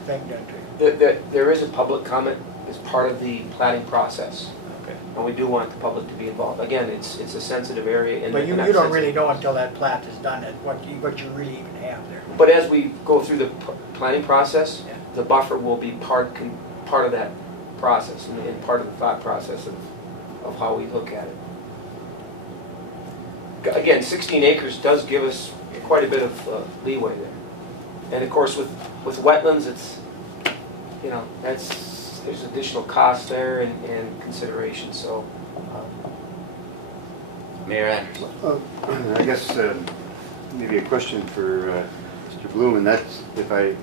thing done to you. There is a public comment as part of the planning process, Okay. and we do want the public to be involved. Again, it's a sensitive area. But you don't really know until that plat is done what you really even have there. But as we go through the planning process, Yeah. the buffer will be part of that process and part of the thought process of how we look at it. again, 16 acres does give us quite a bit of leeway there. And of course, with wetlands, it's, you know, there's additional cost there and consideration, so. Mayor Anderson. I guess maybe a question for Mr. Bloom, and that's, if I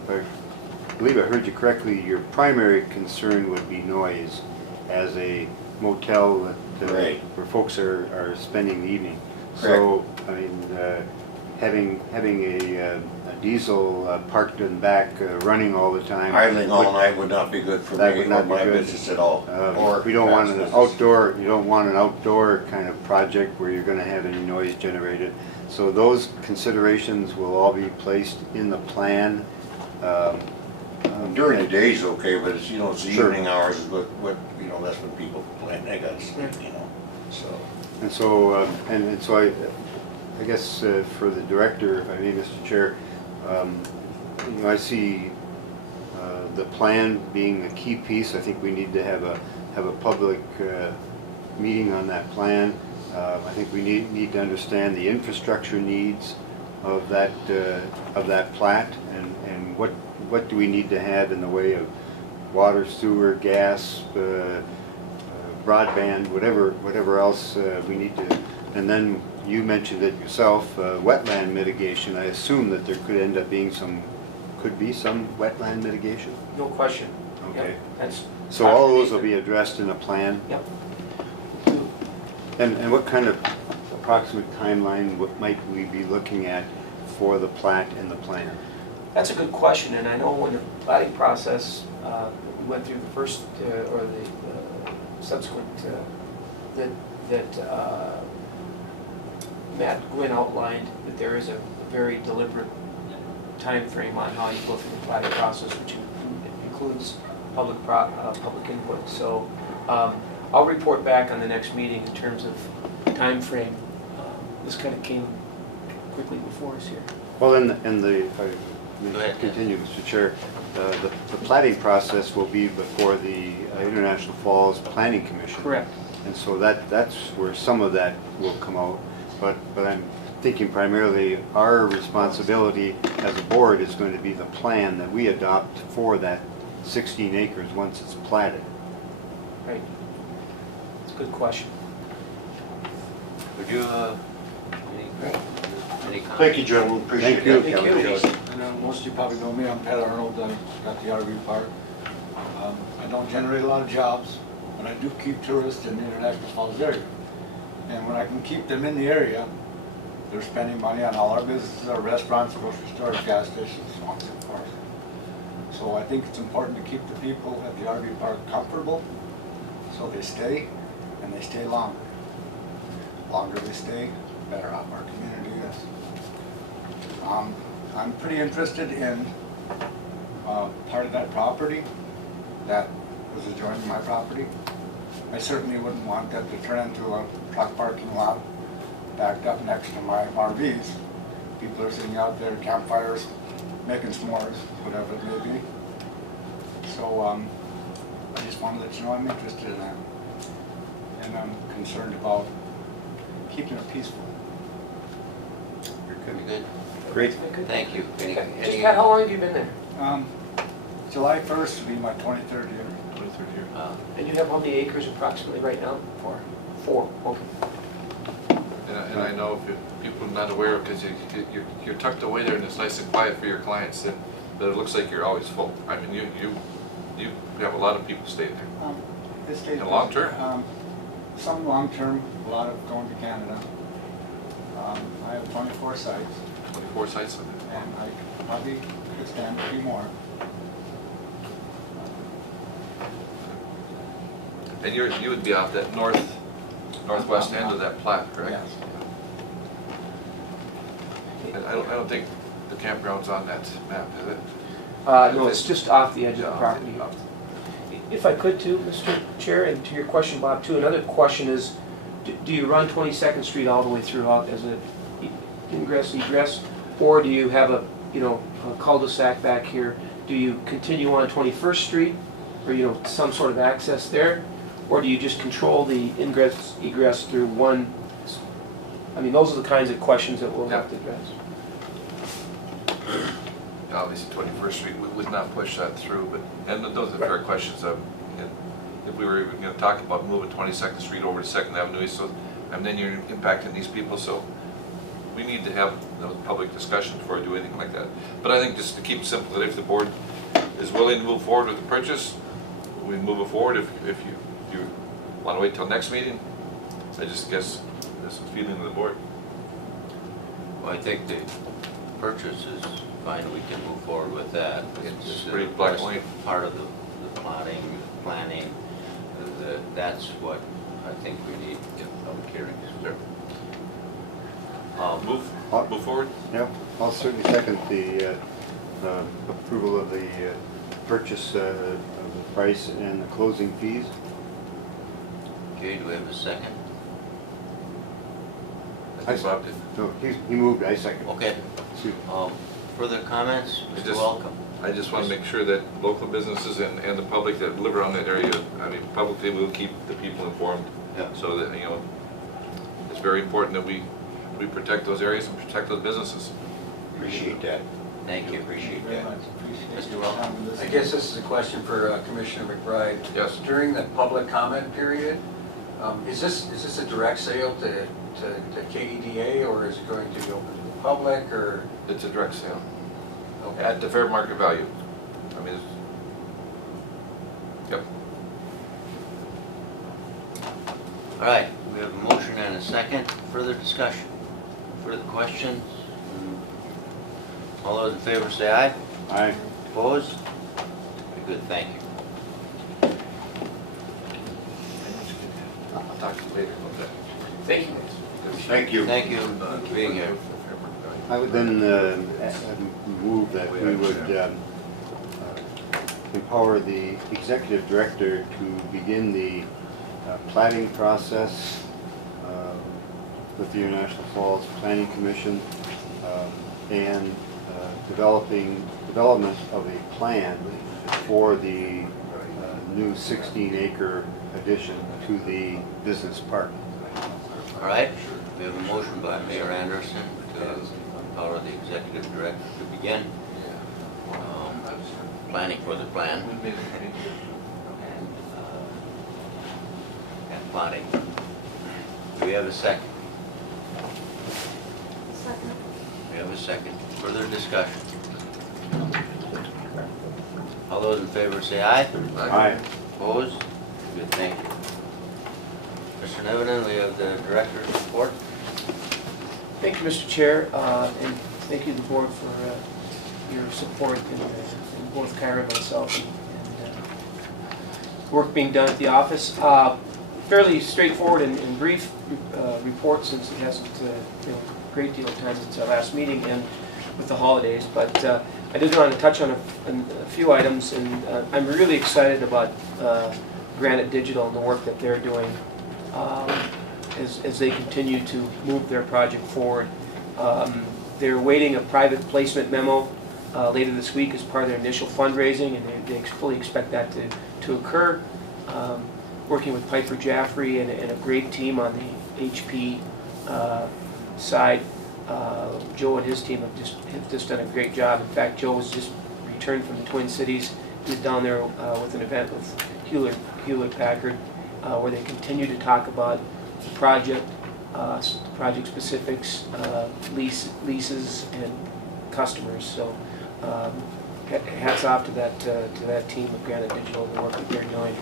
believe I heard you correctly, your primary concern would be noise as a motel that, Right. where folks are spending the evening. So, I mean, having a diesel parked in the back, running all the time. Idling all night would not be good for That me would or not be my good. business at all. We don't want an Pat's business. outdoor, you don't want an outdoor kind of project where you're gonna have any noise generated. So those considerations will all be placed in the plan. During the day's okay, but it's, you know, it's the Sure. evening hours is what, you know, that's when people plan, they got sleep, you know, so. And so I guess for the director, if I may, Mr. Chair, you know, I see the plan being a key piece. I think we need to have a public meeting on that plan. I think we need to understand the infrastructure needs of that plat, and what do we need to have in the way of water, sewer, gas, broadband, whatever else we need to. And then you mentioned it yourself, wetland mitigation. I assume that there could be some wetland mitigation? No question. Okay. Yep, that's. So all those will be addressed in a plan? Yep. And what kind of approximate timeline, what might we be looking at for the plat and the plan? That's a good question, and I know when the platting process, we went through the first, or the subsequent, that Matt Gwynn outlined, that there is a very deliberate time frame on how you go through the platting process, which includes public input. So I'll report back on the next meeting in terms of time frame. This kind of came quickly before us here. Well, if I may Go ahead. continue, Mr. Chair, the platting process will be before the International Falls Planning Commission. Correct. And so that's where some of that will come out. But I'm thinking primarily our responsibility as a board is going to be the plan that we adopt for that 16 acres once it's platted. Right. It's a good question. Would you, any comments? Thank you, gentlemen, appreciate Thank it. you. Thank you. And most of you probably know me, I'm Pat Arnold, I got the RV park. I don't generate a lot of jobs, but I do keep tourists in the International Falls area. And when I can keep them in the area, they're spending money on all our businesses, our restaurants, grocery stores, gas stations, so on and so forth. So I think it's important to keep the people at the RV park comfortable, so they stay, and they stay longer. Longer they stay, better off our community is. I'm pretty interested in part of that property that was adjoining my property. I certainly wouldn't want that to turn into a truck parking lot backed up next to my RVs. People are sitting out there, campfires, making s'mores, whatever it may be. So I just want to let you know I'm interested in that. And I'm concerned about keeping it peaceful. Very good. Great. Thank you. Just Pat, how long have you been there? July 1st will be my 23rd year. 23rd year. And you have how many acres approximately right now? 4. 4, okay. And I know if people are not aware, because you're tucked away there and it's nice and quiet for your clients, and that it looks like you're always full. I mean, you have a lot of people stay there. This stays And long term? Some long term, a lot of going to Canada. I have 24 sites, 24 sites on it. and I probably could stand a few more. And you would be off that northwest end of that plat, correct? Yes. And I don't think the campground's on that map, is it? No, it's just off the edge of the property. If I could too, Mr. Chair, and to your question, Bob, too, another question is, do you run 22nd Street all the way throughout as a ingress, egress? Or do you have a cul-de-sac back here? Do you continue on 21st Street, or some sort of access there? Or do you just control the ingress, egress through one I mean, those are the kinds of questions that we'll have to address. Obviously, 21st Street, we would not push that through, but, and those are fair questions. If we were even going to talk about moving 22nd Street over to 2nd Avenue, so, and then you're impacting these people, so we need to have public discussion before we do anything like that. But I think just to keep it simple, that if the board is willing to move forward with the purchase, we move it forward. If you want to wait till next meeting, I just guess that's the feeling of the board. Well, I think the purchase is fine, we can move forward with that. It's pretty black and white. Part of the plotting, planning, that's what I think we need in public hearings. Sure. Move forward. Yeah, I'll certainly second the approval of the purchase of the price and the closing fees. Okay, do we have a second? I think Bob did. No, he moved, I second. Okay. Excuse me. Further comments? Mr. Welcome. I just want to make sure that local businesses and the public that live around that area, I mean, publicly, we'll keep the people informed. Yeah. So that, you know, it's very important that we protect those areas and protect those businesses. Appreciate that. Thank you. Appreciate Very that. much appreciate Mr. your Wells? time and I listening. guess this is a question for Commissioner McBride. Yes. During the public comment period, is this a direct sale to KEDA, or is it going to be open to the public, or? It's a direct sale Okay. at the fair market value. I mean, yep. All right, we have a motion and a second. Further discussion? Further questions? All those in favor say aye. Aye. Opposed? Very good, thank you. I'll talk to you later about that. Thank you. Thank you. Thank you for being here. I would then move that we would empower the executive director to begin the planning process with the International Falls Planning Commission and development of a plan for the new 16-acre addition to the business park. All right, we have a motion by Mayor Anderson to empower the executive director to begin planning for the plan and plotting. Do we have a second? Second. We have a second. Further discussion? All those in favor say aye. Aye. Opposed? Good, thank you. Mr. Nevenin, we have the director's report. Thank you, Mr. Chair, and thank you, the board, for your support in both Kyra and myself and work being done at the office. Fairly straightforward and brief report, since it hasn't been a great deal of time since our last meeting and with the holidays, but I did want to touch on a few items, and I'm really excited about Granite Digital and the work that they're doing as they continue to move their project forward. They're awaiting a private placement memo later this week as part of their initial fundraising, and they fully expect that to occur. Working with Piper Jaffray and a great team on the HP side. Joe and his team have just done a great job. In fact, Joe was just returned from the Twin Cities. He was down there with an event with Hewlett-Packard where they continue to talk about the project specifics, leases, and customers. So hats off to that team of Granite Digital and the work that they're doing.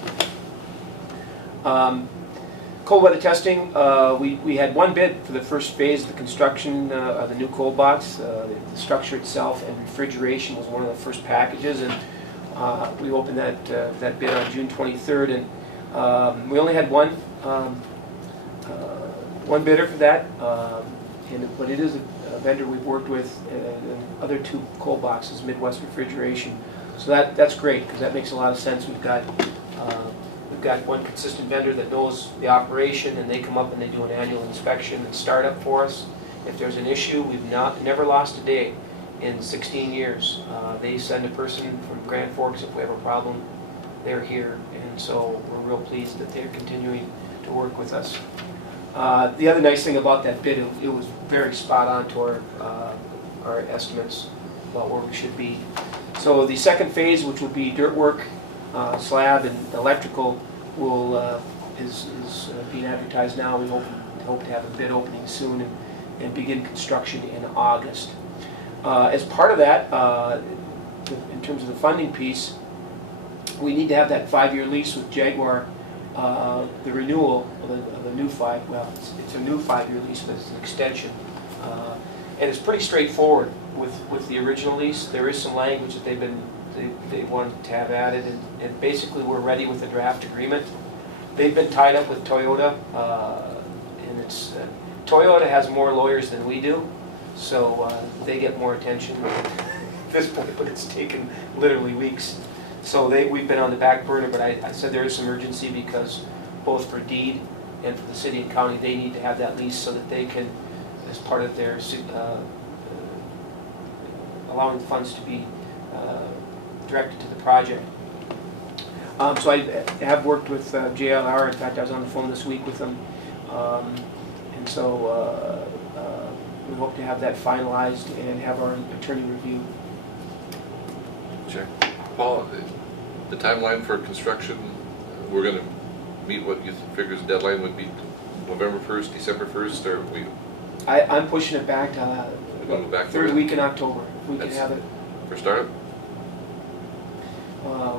Cold weather testing, we had one bid for the first phase of the construction of the new cold box. The structure itself and refrigeration was one of the first packages, and we opened that bid on June 23rd, and we only had one bidder for that, but it is a vendor we've worked with in other two cold boxes, Midwest Refrigeration. So that's great, because that makes a lot of sense. We've got one consistent vendor that knows the operation, and they come up and they do an annual inspection and startup for us. If there's an issue, we've never lost a day in 16 years. They send a person from Grand Forks if we have a problem. They're here, and so we're real pleased that they're continuing to work with us. The other nice thing about that bid, it was very spot on to our estimates about where we should be. So the second phase, which will be dirt work, slab, and electrical, is being advertised now. We hope to have a bid opening soon and begin construction in August. As part of that, in terms of the funding piece, we need to have that 5-year lease with Jaguar, the renewal of the new it's a new 5-year lease, but it's an extension. And it's pretty straightforward with the original lease. There is some language that they wanted to have added, and basically we're ready with the draft agreement. They've been tied up with Toyota, and Toyota has more lawyers than we do, so they get more attention at this point, but it's taken literally weeks. So we've been on the back burner, but I said there is some urgency because both for deed and for the city and county, they need to have that lease so that they can, as part of their allowing funds to be directed to the project. So I have worked with JLR. In fact, I was on the phone this week with them. And so we hope to have that finalized and have our attorney review. Sure. Paul, the timeline for construction, we're going to meet what you figure the deadline would be November 1st, December 1st, or we? I'm pushing it back to third week in October, if we can have it. For startup?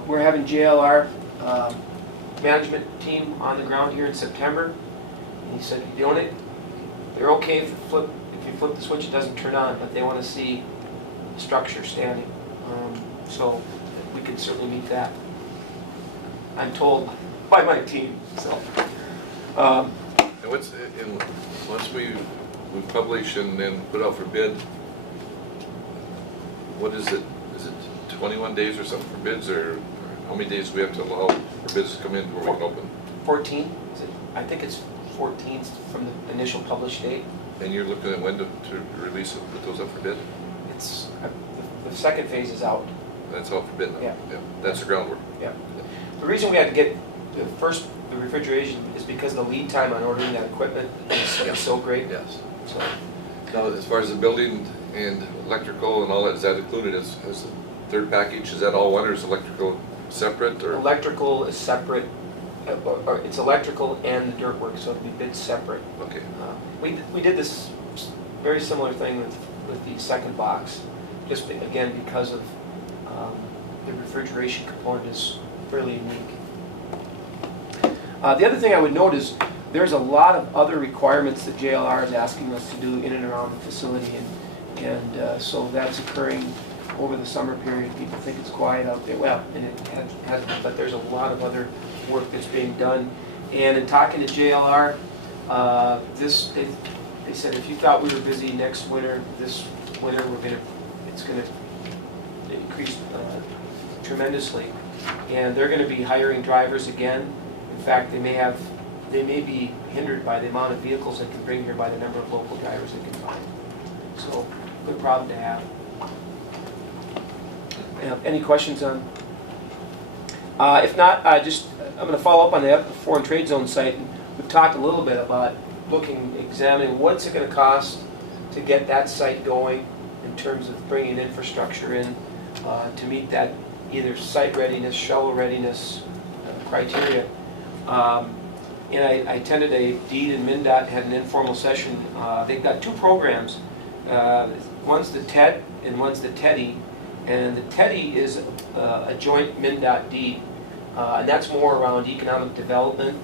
We're having JLR management team on the ground here in September. And he said, they're okay if you flip the switch, it doesn't turn on, but they want to see the structure standing. So we can certainly meet that. I'm told by my team. So. And once we publish and then put out for bid, what is it? Is it 21 days or something for bids, or how many days do we have to allow for bids to come in before we can open? 14. I think it's 14 from the initial published date. And you're looking at when to release it, put those up for bid? It's the second phase is out. That's out for bid now? Yeah. That's the groundwork? Yeah. The reason we had to get the refrigeration is because the lead time on ordering that equipment is so great. Yes. So. Now, as far as the building and electrical and all that, is that included as the third package? Is that all one, or is electrical separate? Or? Electrical is separate. Or it's electrical and the dirt work, so it'll be bid separate. Okay. We did this very similar thing with the second box, just again because of the refrigeration component is fairly unique. The other thing I would note is there's a lot of other requirements that JLR is asking us to do in and around the facility, and so that's occurring over the summer period. People think it's quiet out there. Well, and it hasn't, but there's a lot of other work that's being done. And in talking to JLR, they said if you thought we were busy next winter, this winter it's going to increase tremendously, and they're going to be hiring drivers again. In fact, they may be hindered by the amount of vehicles they can bring here by the number of local drivers they can find. So, good problem to have. Any questions on? If not, I'm going to follow up on the foreign trade zone site. And we've talked a little bit about examining what's it going to cost to get that site going in terms of bringing infrastructure in to meet that either site readiness, shovel readiness criteria. And I attended a deed and MnDOT had an informal session. They've got two programs. One's the TED and one's the TEDI. And the TEDI is a joint MnDOT deed. And that's more around economic development.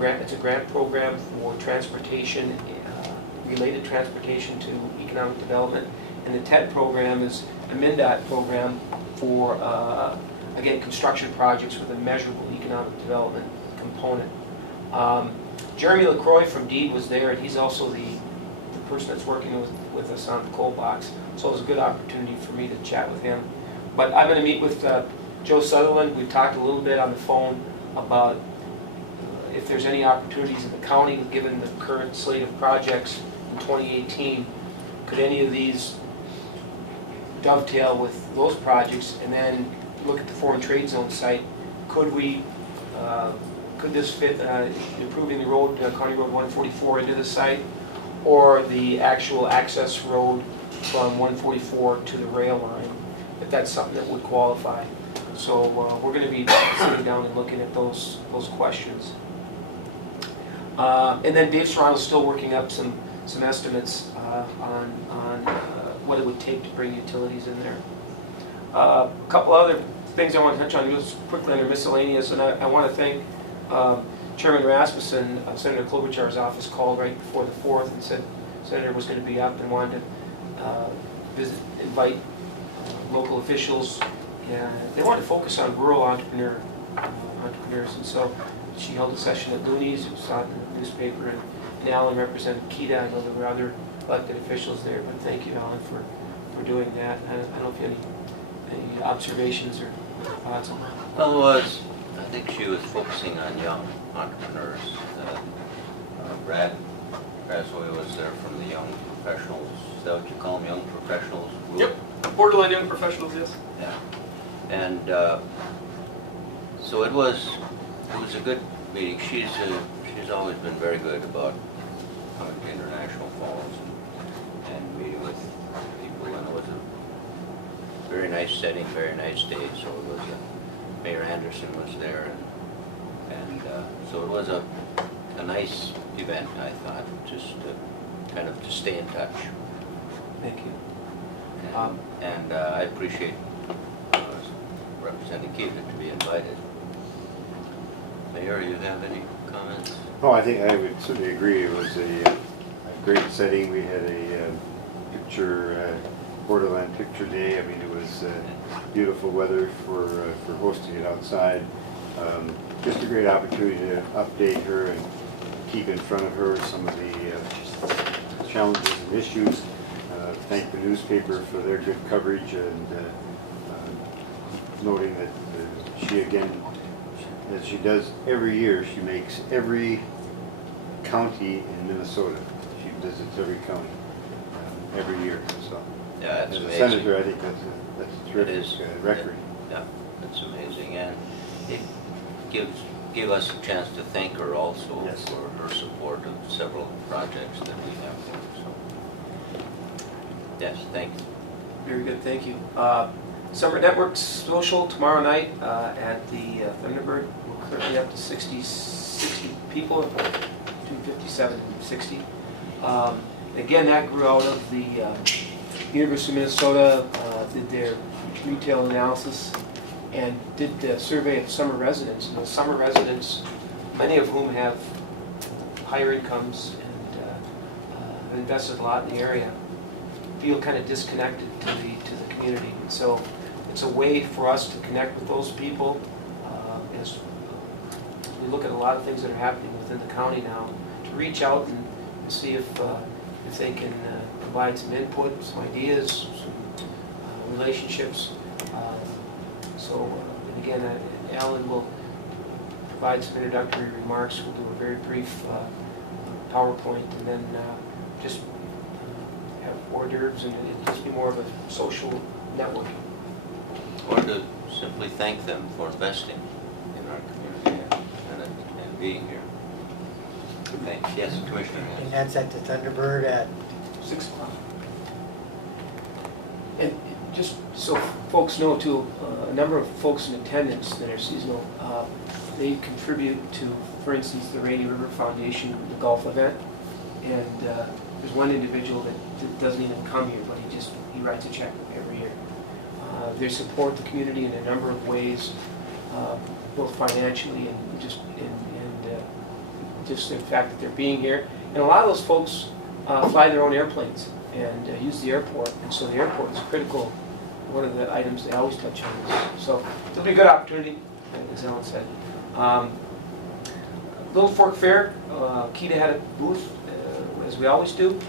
It's a grant program for transportation, related transportation to economic development. And the TED program is a MnDOT program for, again, construction projects with a measurable economic development component. Jeremy LaCroix from DEED was there, and he's also the person that's working with us on the coal box. So it was a good opportunity for me to chat with him. But I'm going to meet with Joe Sutherland. We talked a little bit on the phone about if there's any opportunities in the county, given the current slate of projects in 2018, could any of these dovetail with those projects, and then look at the foreign trade zone site. Could could this fit improving the road, County Road 144 into the site, or the actual access road from 144 to the rail line, if that's something that would qualify. So we're going to be sitting down and looking at those questions. And then Dave Serrano's still working up some estimates on what it would take to bring utilities in there. A couple other things I want to touch on just quickly under miscellaneous, and I want to thank Chairman Rasmussen. Senator Klobuchar's office called right before the 4th and said Senator was going to be up and wanted to invite local officials, and they wanted to focus on rural entrepreneurs, and so she held a session at Looney's. You saw it in the newspaper, and Alan represented Kita. I know there were other elected officials there, but thank you, Alan, for doing that. I don't know if you have any observations or thoughts on that. Well, I think she was focusing on young entrepreneurs. Brad Rasoy was there from the young professionals. Is that what you call them, young professionals? Yep, borderline young professionals, yes. Yeah, and so it was a good meeting. She's always been very good about coming to International Falls and meeting with people, and it was a very nice setting, very nice day. So it was Mayor Anderson was there, and so it was a nice event, I thought, just to kind of to stay in touch. Thank you. And I appreciate Representative Kita to be invited. Mayor, you have any comments? Oh, I think I would certainly agree. It was a great setting. We had a Borderland Picture Day. I mean, it was beautiful weather for hosting it outside. Just a great opportunity to update her and keep in front of her some of the challenges and issues. Thank the newspaper for their good coverage, and noting that she, again, as she does every year, she makes every county in Minnesota. She visits every county every year. So, Yeah, that's as a amazing. senator, I think that's a terrific record. Yeah, that's amazing, and it gave us a chance to thank her also Yes. for her support of several projects that we have there. So, yes, thanks. Very good, thank you. Summer Networks Social tomorrow night at the Thunderbird. We're currently up to 60 people, between 57 and 60. Again, that grew out of the University of Minnesota did their retail analysis and did the survey of summer residents. And the summer residents, many of whom have higher incomes and have invested a lot in the area, feel kind of disconnected to the community. And so it's a way for us to connect with those people as we look at a lot of things that are happening within the county now, to reach out and see if they can provide some input, some ideas, some relationships. And again, Alan will provide some introductory remarks. We'll do a very brief PowerPoint, and then just have hors d'oeuvres, and it'll just be more of a social networking. Or to simply thank them for investing in our community and being here. Thanks. Yes, Commissioner. And that's at the Thunderbird at 6 o'clock. And just so folks know too, a number of folks in attendance that are seasonal, they contribute to, for instance, the Rainy River Foundation, the golf event. And there's one individual that doesn't even come here, but he writes a check every year. They support the community in a number of ways, both financially and just the fact that they're being here. And a lot of those folks fly their own airplanes and use the airport, and so the airport is critical. One of the items they always touch on. So it'll be a good opportunity, as Ellen said. Little Fork Fair, Kita had a booth, as we always do,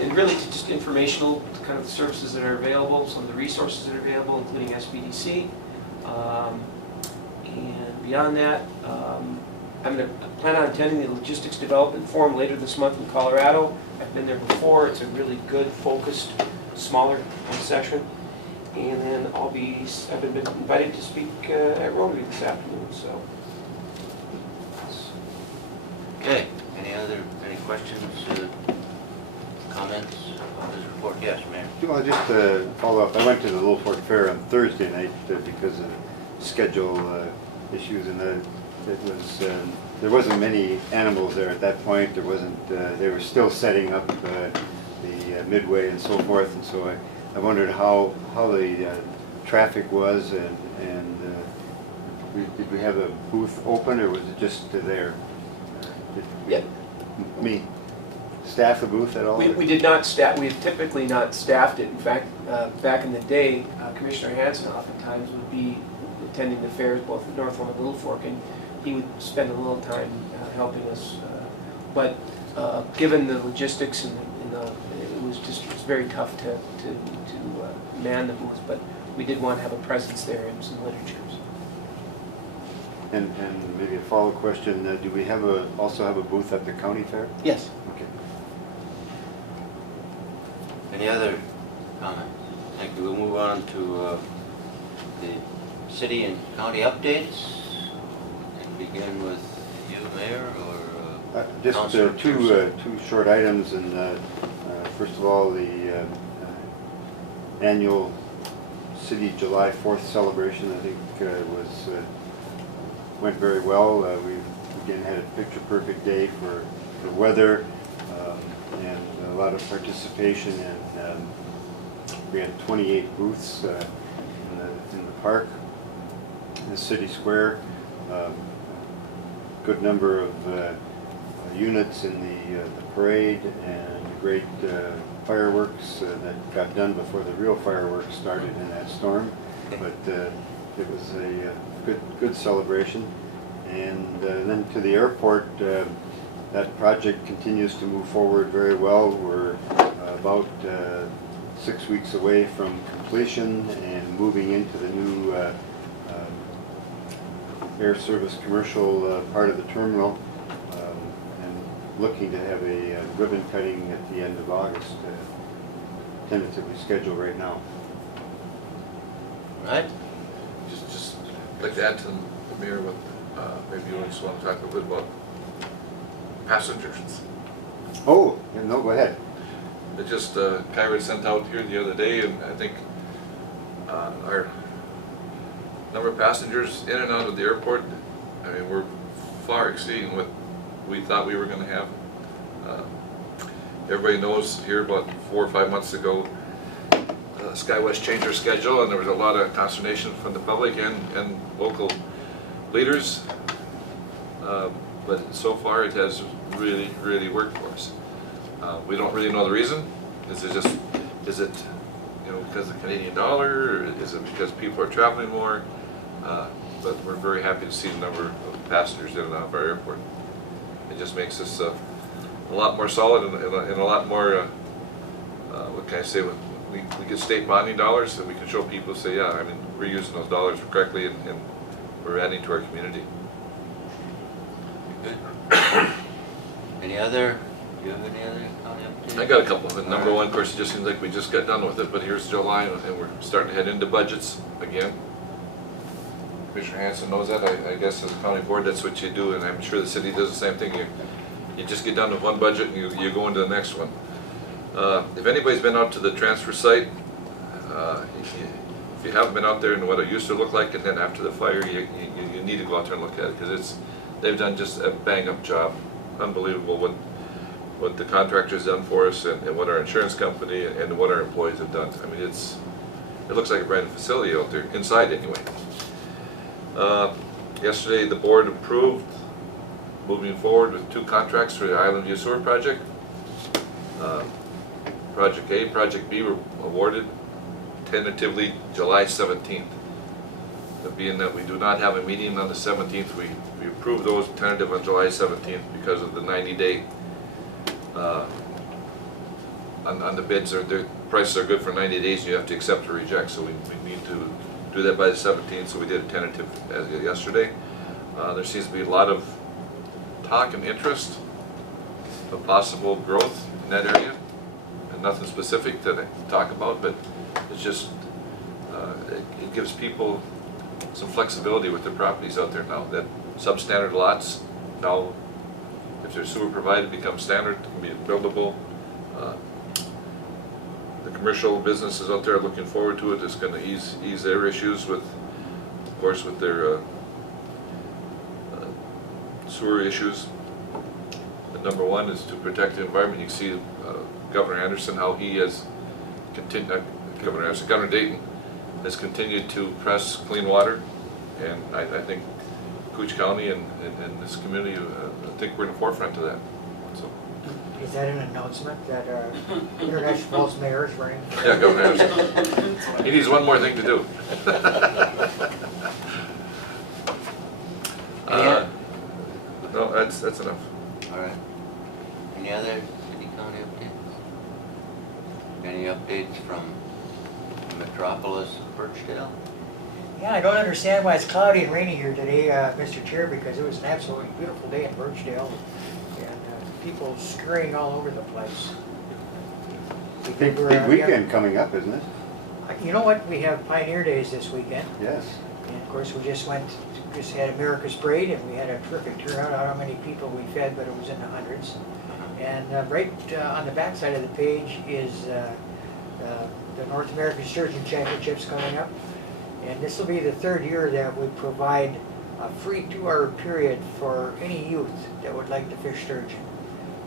and really just informational, kind of the services that are available, some of the resources that are available, including SBDC. And beyond that, I'm going to plan on attending the Logistics Development Forum later this month in Colorado. I've been there before. It's a really good, focused, smaller session. And then I've been invited to speak at Rotary this afternoon. So comments on his report? Yes, Mayor. Well, just to follow up, I went to the Little Fork Fair on Thursday night because of schedule issues, and it was there wasn't many animals there at that point. There wasn't. They were still setting up the midway and so forth, and so I wondered how the traffic was, and did we have a booth open, or was it just there? Yeah. Me. Staff the booth at all? We did not staff, we have typically not staffed it. In fact, back in the day, Commissioner Hanson oftentimes would be attending the fairs both at North Fork and Little Fork, and he would spend a little time helping us. But given the logistics and it was very tough to man the booth, but we did want to have a presence there and some literatures. And maybe a follow-up question, do we also have a booth at the county fair? Yes. Okay. Any other comments? Thank you. We'll move on to the city and county updates. And begin with you, Mayor, or Just Councilor two Pearson? short items, and first of all, the annual City July 4th celebration, I think, went very well. We again had a picture-perfect day for weather, and a lot of participation, and we had 28 booths in the park, in the city square. Good number of units in the parade, and great fireworks that got done before the real fireworks started in that storm. But it was a good celebration. And then to the airport, that project continues to move forward very well. We're about 6 weeks away from completion and moving into the new air service commercial part of the terminal, and looking to have a ribbon cutting at the end of August, tentatively scheduled right now. right? Just like to add to the mayor with, maybe you just want to talk a little bit about passengers. Oh, yeah, no, go ahead. It just, Kyra sent out here the other day, and I think our number of passengers in and out of the airport, I mean, we're far exceeding what we thought we were going to have. Everybody knows here about 4 or 5 months ago, SkyWest changed their schedule, and there was a lot of consternation from the public and local leaders. But so far, it has really, really worked for us. We don't really know the reason. Is it because of the Canadian dollar, or is it because people are traveling more? But we're very happy to see the number of passengers in and out of our airport. It just makes us a lot more solid and a lot more, what can I say, we get state bonding dollars, and we can show people, say, yeah, I mean, we're using those dollars correctly, and we're adding to our community. Good. Any other? Do you have any other county updates? I got a couple. And number one, of course, it just seems like we just got done with it, but here's July, and we're starting to head into budgets again. Commissioner Hanson knows that. I guess as a county board, that's what you do, and I'm sure the city does the same thing. You just get done with one budget and you go into the next one. If anybody's been out to the transfer site, if you haven't been out there and what it used to look like, and then after the fire, you need to go out there and look at it, because they've done just a bang-up job. Unbelievable what the contractor's done for us, and what our insurance company and what our employees have done. I mean, it looks like a brand new facility out there, inside anyway. Yesterday, the board approved moving forward with 2 contracts for the Island View Sewer Project. Project A, Project B were awarded tentatively July 17th. Being that we do not have a meeting on the 17th, we approved those tentative on July 17th because of the 90-day on the bids. The prices are good for 90 days, and you have to accept or reject, so we need to do that by the 17th, so we did a tentative as of yesterday. There seems to be a lot of talk and interest of possible growth in that area, and nothing specific to talk about, but it's just, it gives people some flexibility with their properties out there now. That substandard lots now, if they're sewer provided, become standard, can be buildable. commercial businesses out there are looking forward to it. It's gonna ease their issues with, of course, with their sewer issues. And number one is to protect the environment. You can see Governor Anderson, how he has continued, Governor Dayton has continued to press clean water. And I think Cooch County and this community, I think we're in the forefront of that. So, Is that an announcement that International Falls Mayor is running? yeah, Governor Anderson. He needs one more thing to do. No, that's enough. All right. Any other city county updates? Any updates from Metropolis Birchdale? Yeah, I don't understand why it's cloudy and rainy here today, Mr. Chair, because it was an absolutely beautiful day in Birchdale, and people scurrying all over the place. Big weekend coming up, isn't it? You know what? We have Pioneer Days this weekend, Yes. and of course we just had America's Parade, and we had a terrific turnout. I don't know how many people we fed, but it was in the hundreds. And right on the back side of the page is the North American Sturgeon Championships coming up. And this will be the third year that we provide a free 2-hour period for any youth that would like to fish sturgeon.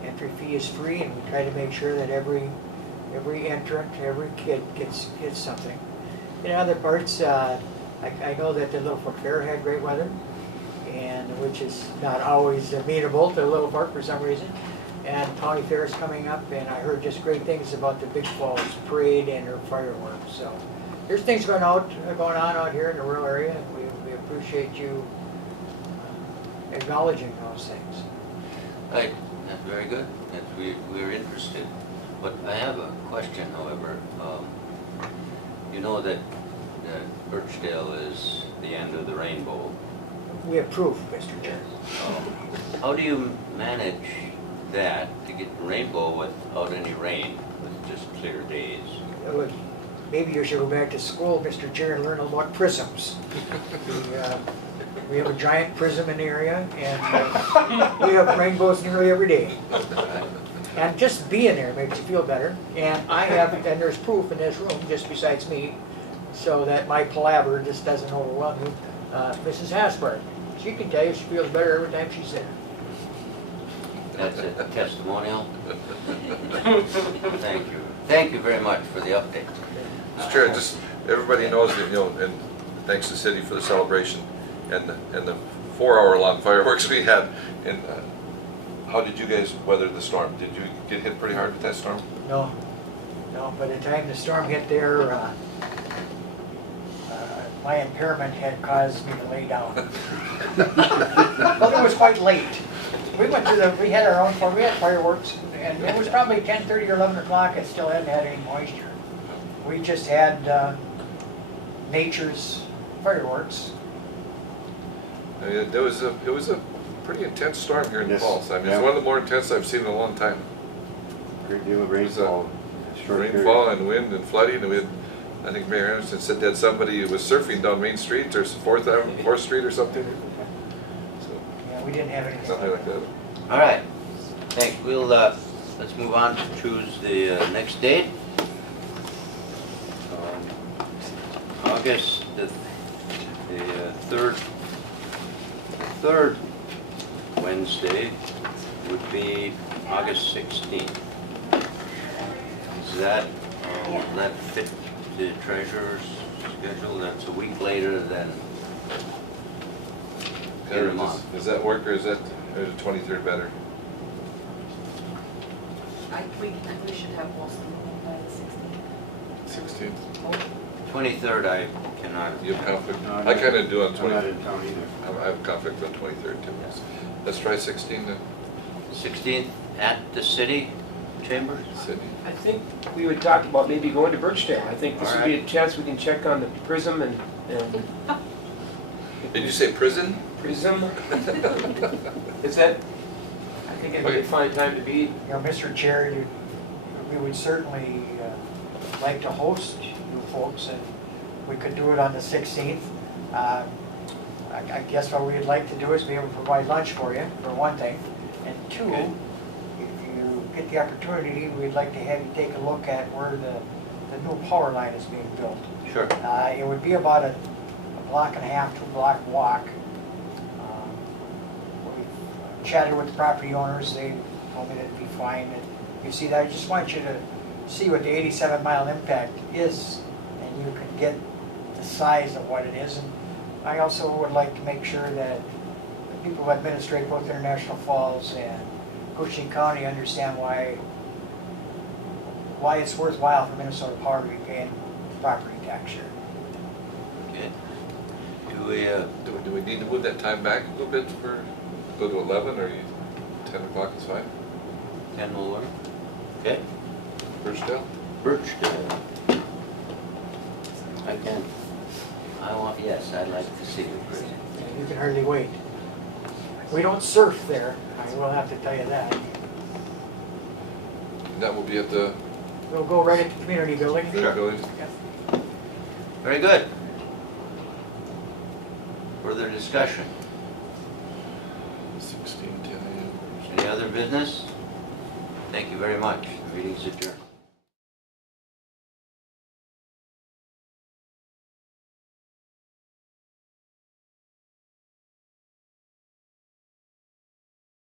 Entry fee is free, and we try to make sure that every entrant, every kid gets something. In other parts, I know that the Littlefoot Fair had great weather, and which is not always amenable to Little Park for some reason. And County Fair is coming up, and I heard just great things about the Big Falls Parade and their fireworks. So there's things going on out here in the rural area, and we appreciate you acknowledging those things. Right, that's very good. We're interested. But I have a question, however. You know that Birchdale is the end of the rainbow. We approve, Mr. Chair. How do you manage that, to get the rainbow without any rain, with just clear days? Maybe you should go back to school, Mr. Chair, and learn about prisms. We have a giant prism in the area, and we have rainbows nearly every day. And just being there makes you feel better. And and there's proof in this room, just besides me, so that my palaver just doesn't overwhelm you. Mrs. Hasbart, she can tell you she feels better every time she's there. That's a testimonial. Thank you. Thank you very much for the update. Mr. Chair, just, everybody knows that, and thanks to the city for the celebration and the 4-hour-long fireworks we had. And how did you guys weather the storm? Did you get hit pretty hard with that storm? No. By the time the storm hit there, my impairment had caused me to lay down. But it was quite late. We had our own we had fireworks, and it was probably 10:30 or 11 o'clock. It still hadn't had any moisture. We just had nature's fireworks. It was a pretty intense storm here in the Yes. Falls. I mean, Yeah. it's one of the more intense I've seen in a long time. Great deal of rainfall. Short period. Rainfall and wind and flooding, and we had, I think Mayor Anderson said that somebody was surfing down Main Street or 4th Street or something. So, Yeah, we didn't have anything. something like that. All right. Thanks. We'll let's move on to choose the next date. August the third Wednesday would be August 16th. Does that fit the treasurer's schedule? That's a week later than in a month. Does that work, or is the 23rd better? We should have most of them by the 16th. 16th? 23rd I cannot. You have conflict? No, I kind of do on I'm not 23rd. in town either. I have conflict on 23rd too. Let's try 16 then. 16th at the city chambers? Sydney. I think we would talk about maybe going to Birchdale. I think this would be a chance we can check on the prism and Did you say prison? prism. Is that, I think it'd be a fine time to be. You know, Mr. Chair, we would certainly like to host you folks, and we could do it on the 16th. I guess what we'd like to do is be able to provide lunch for you, for one thing. And two, Okay. if you get the opportunity, we'd like to have you take a look at where the the new power line is being built. Sure. It would be about a block and a half, 2-block walk. We've chatted with the property owners, they told me that it'd be fine. And you see that, I just want you to see what the 87-mile impact is, and you can get the size of what it is. And I also would like to make sure that the people who administrate both International Falls and Koochiching County understand why it's worthwhile for Minnesota Power to be paying property tax share. Okay. Do we need to move that time back a little bit for, go to 11, or 10 o'clock is fine? 10 will work? Okay. Birchdale? Birchdale. Again, yes, I'd like to see the prison. And you can hardly wait. We don't surf there, I will have to tell you that. And that will be at the We'll go right at the community building. building? Very good. Further discussion? 16:10 a.m. Any other business? Thank you very much. The meeting's adjourned.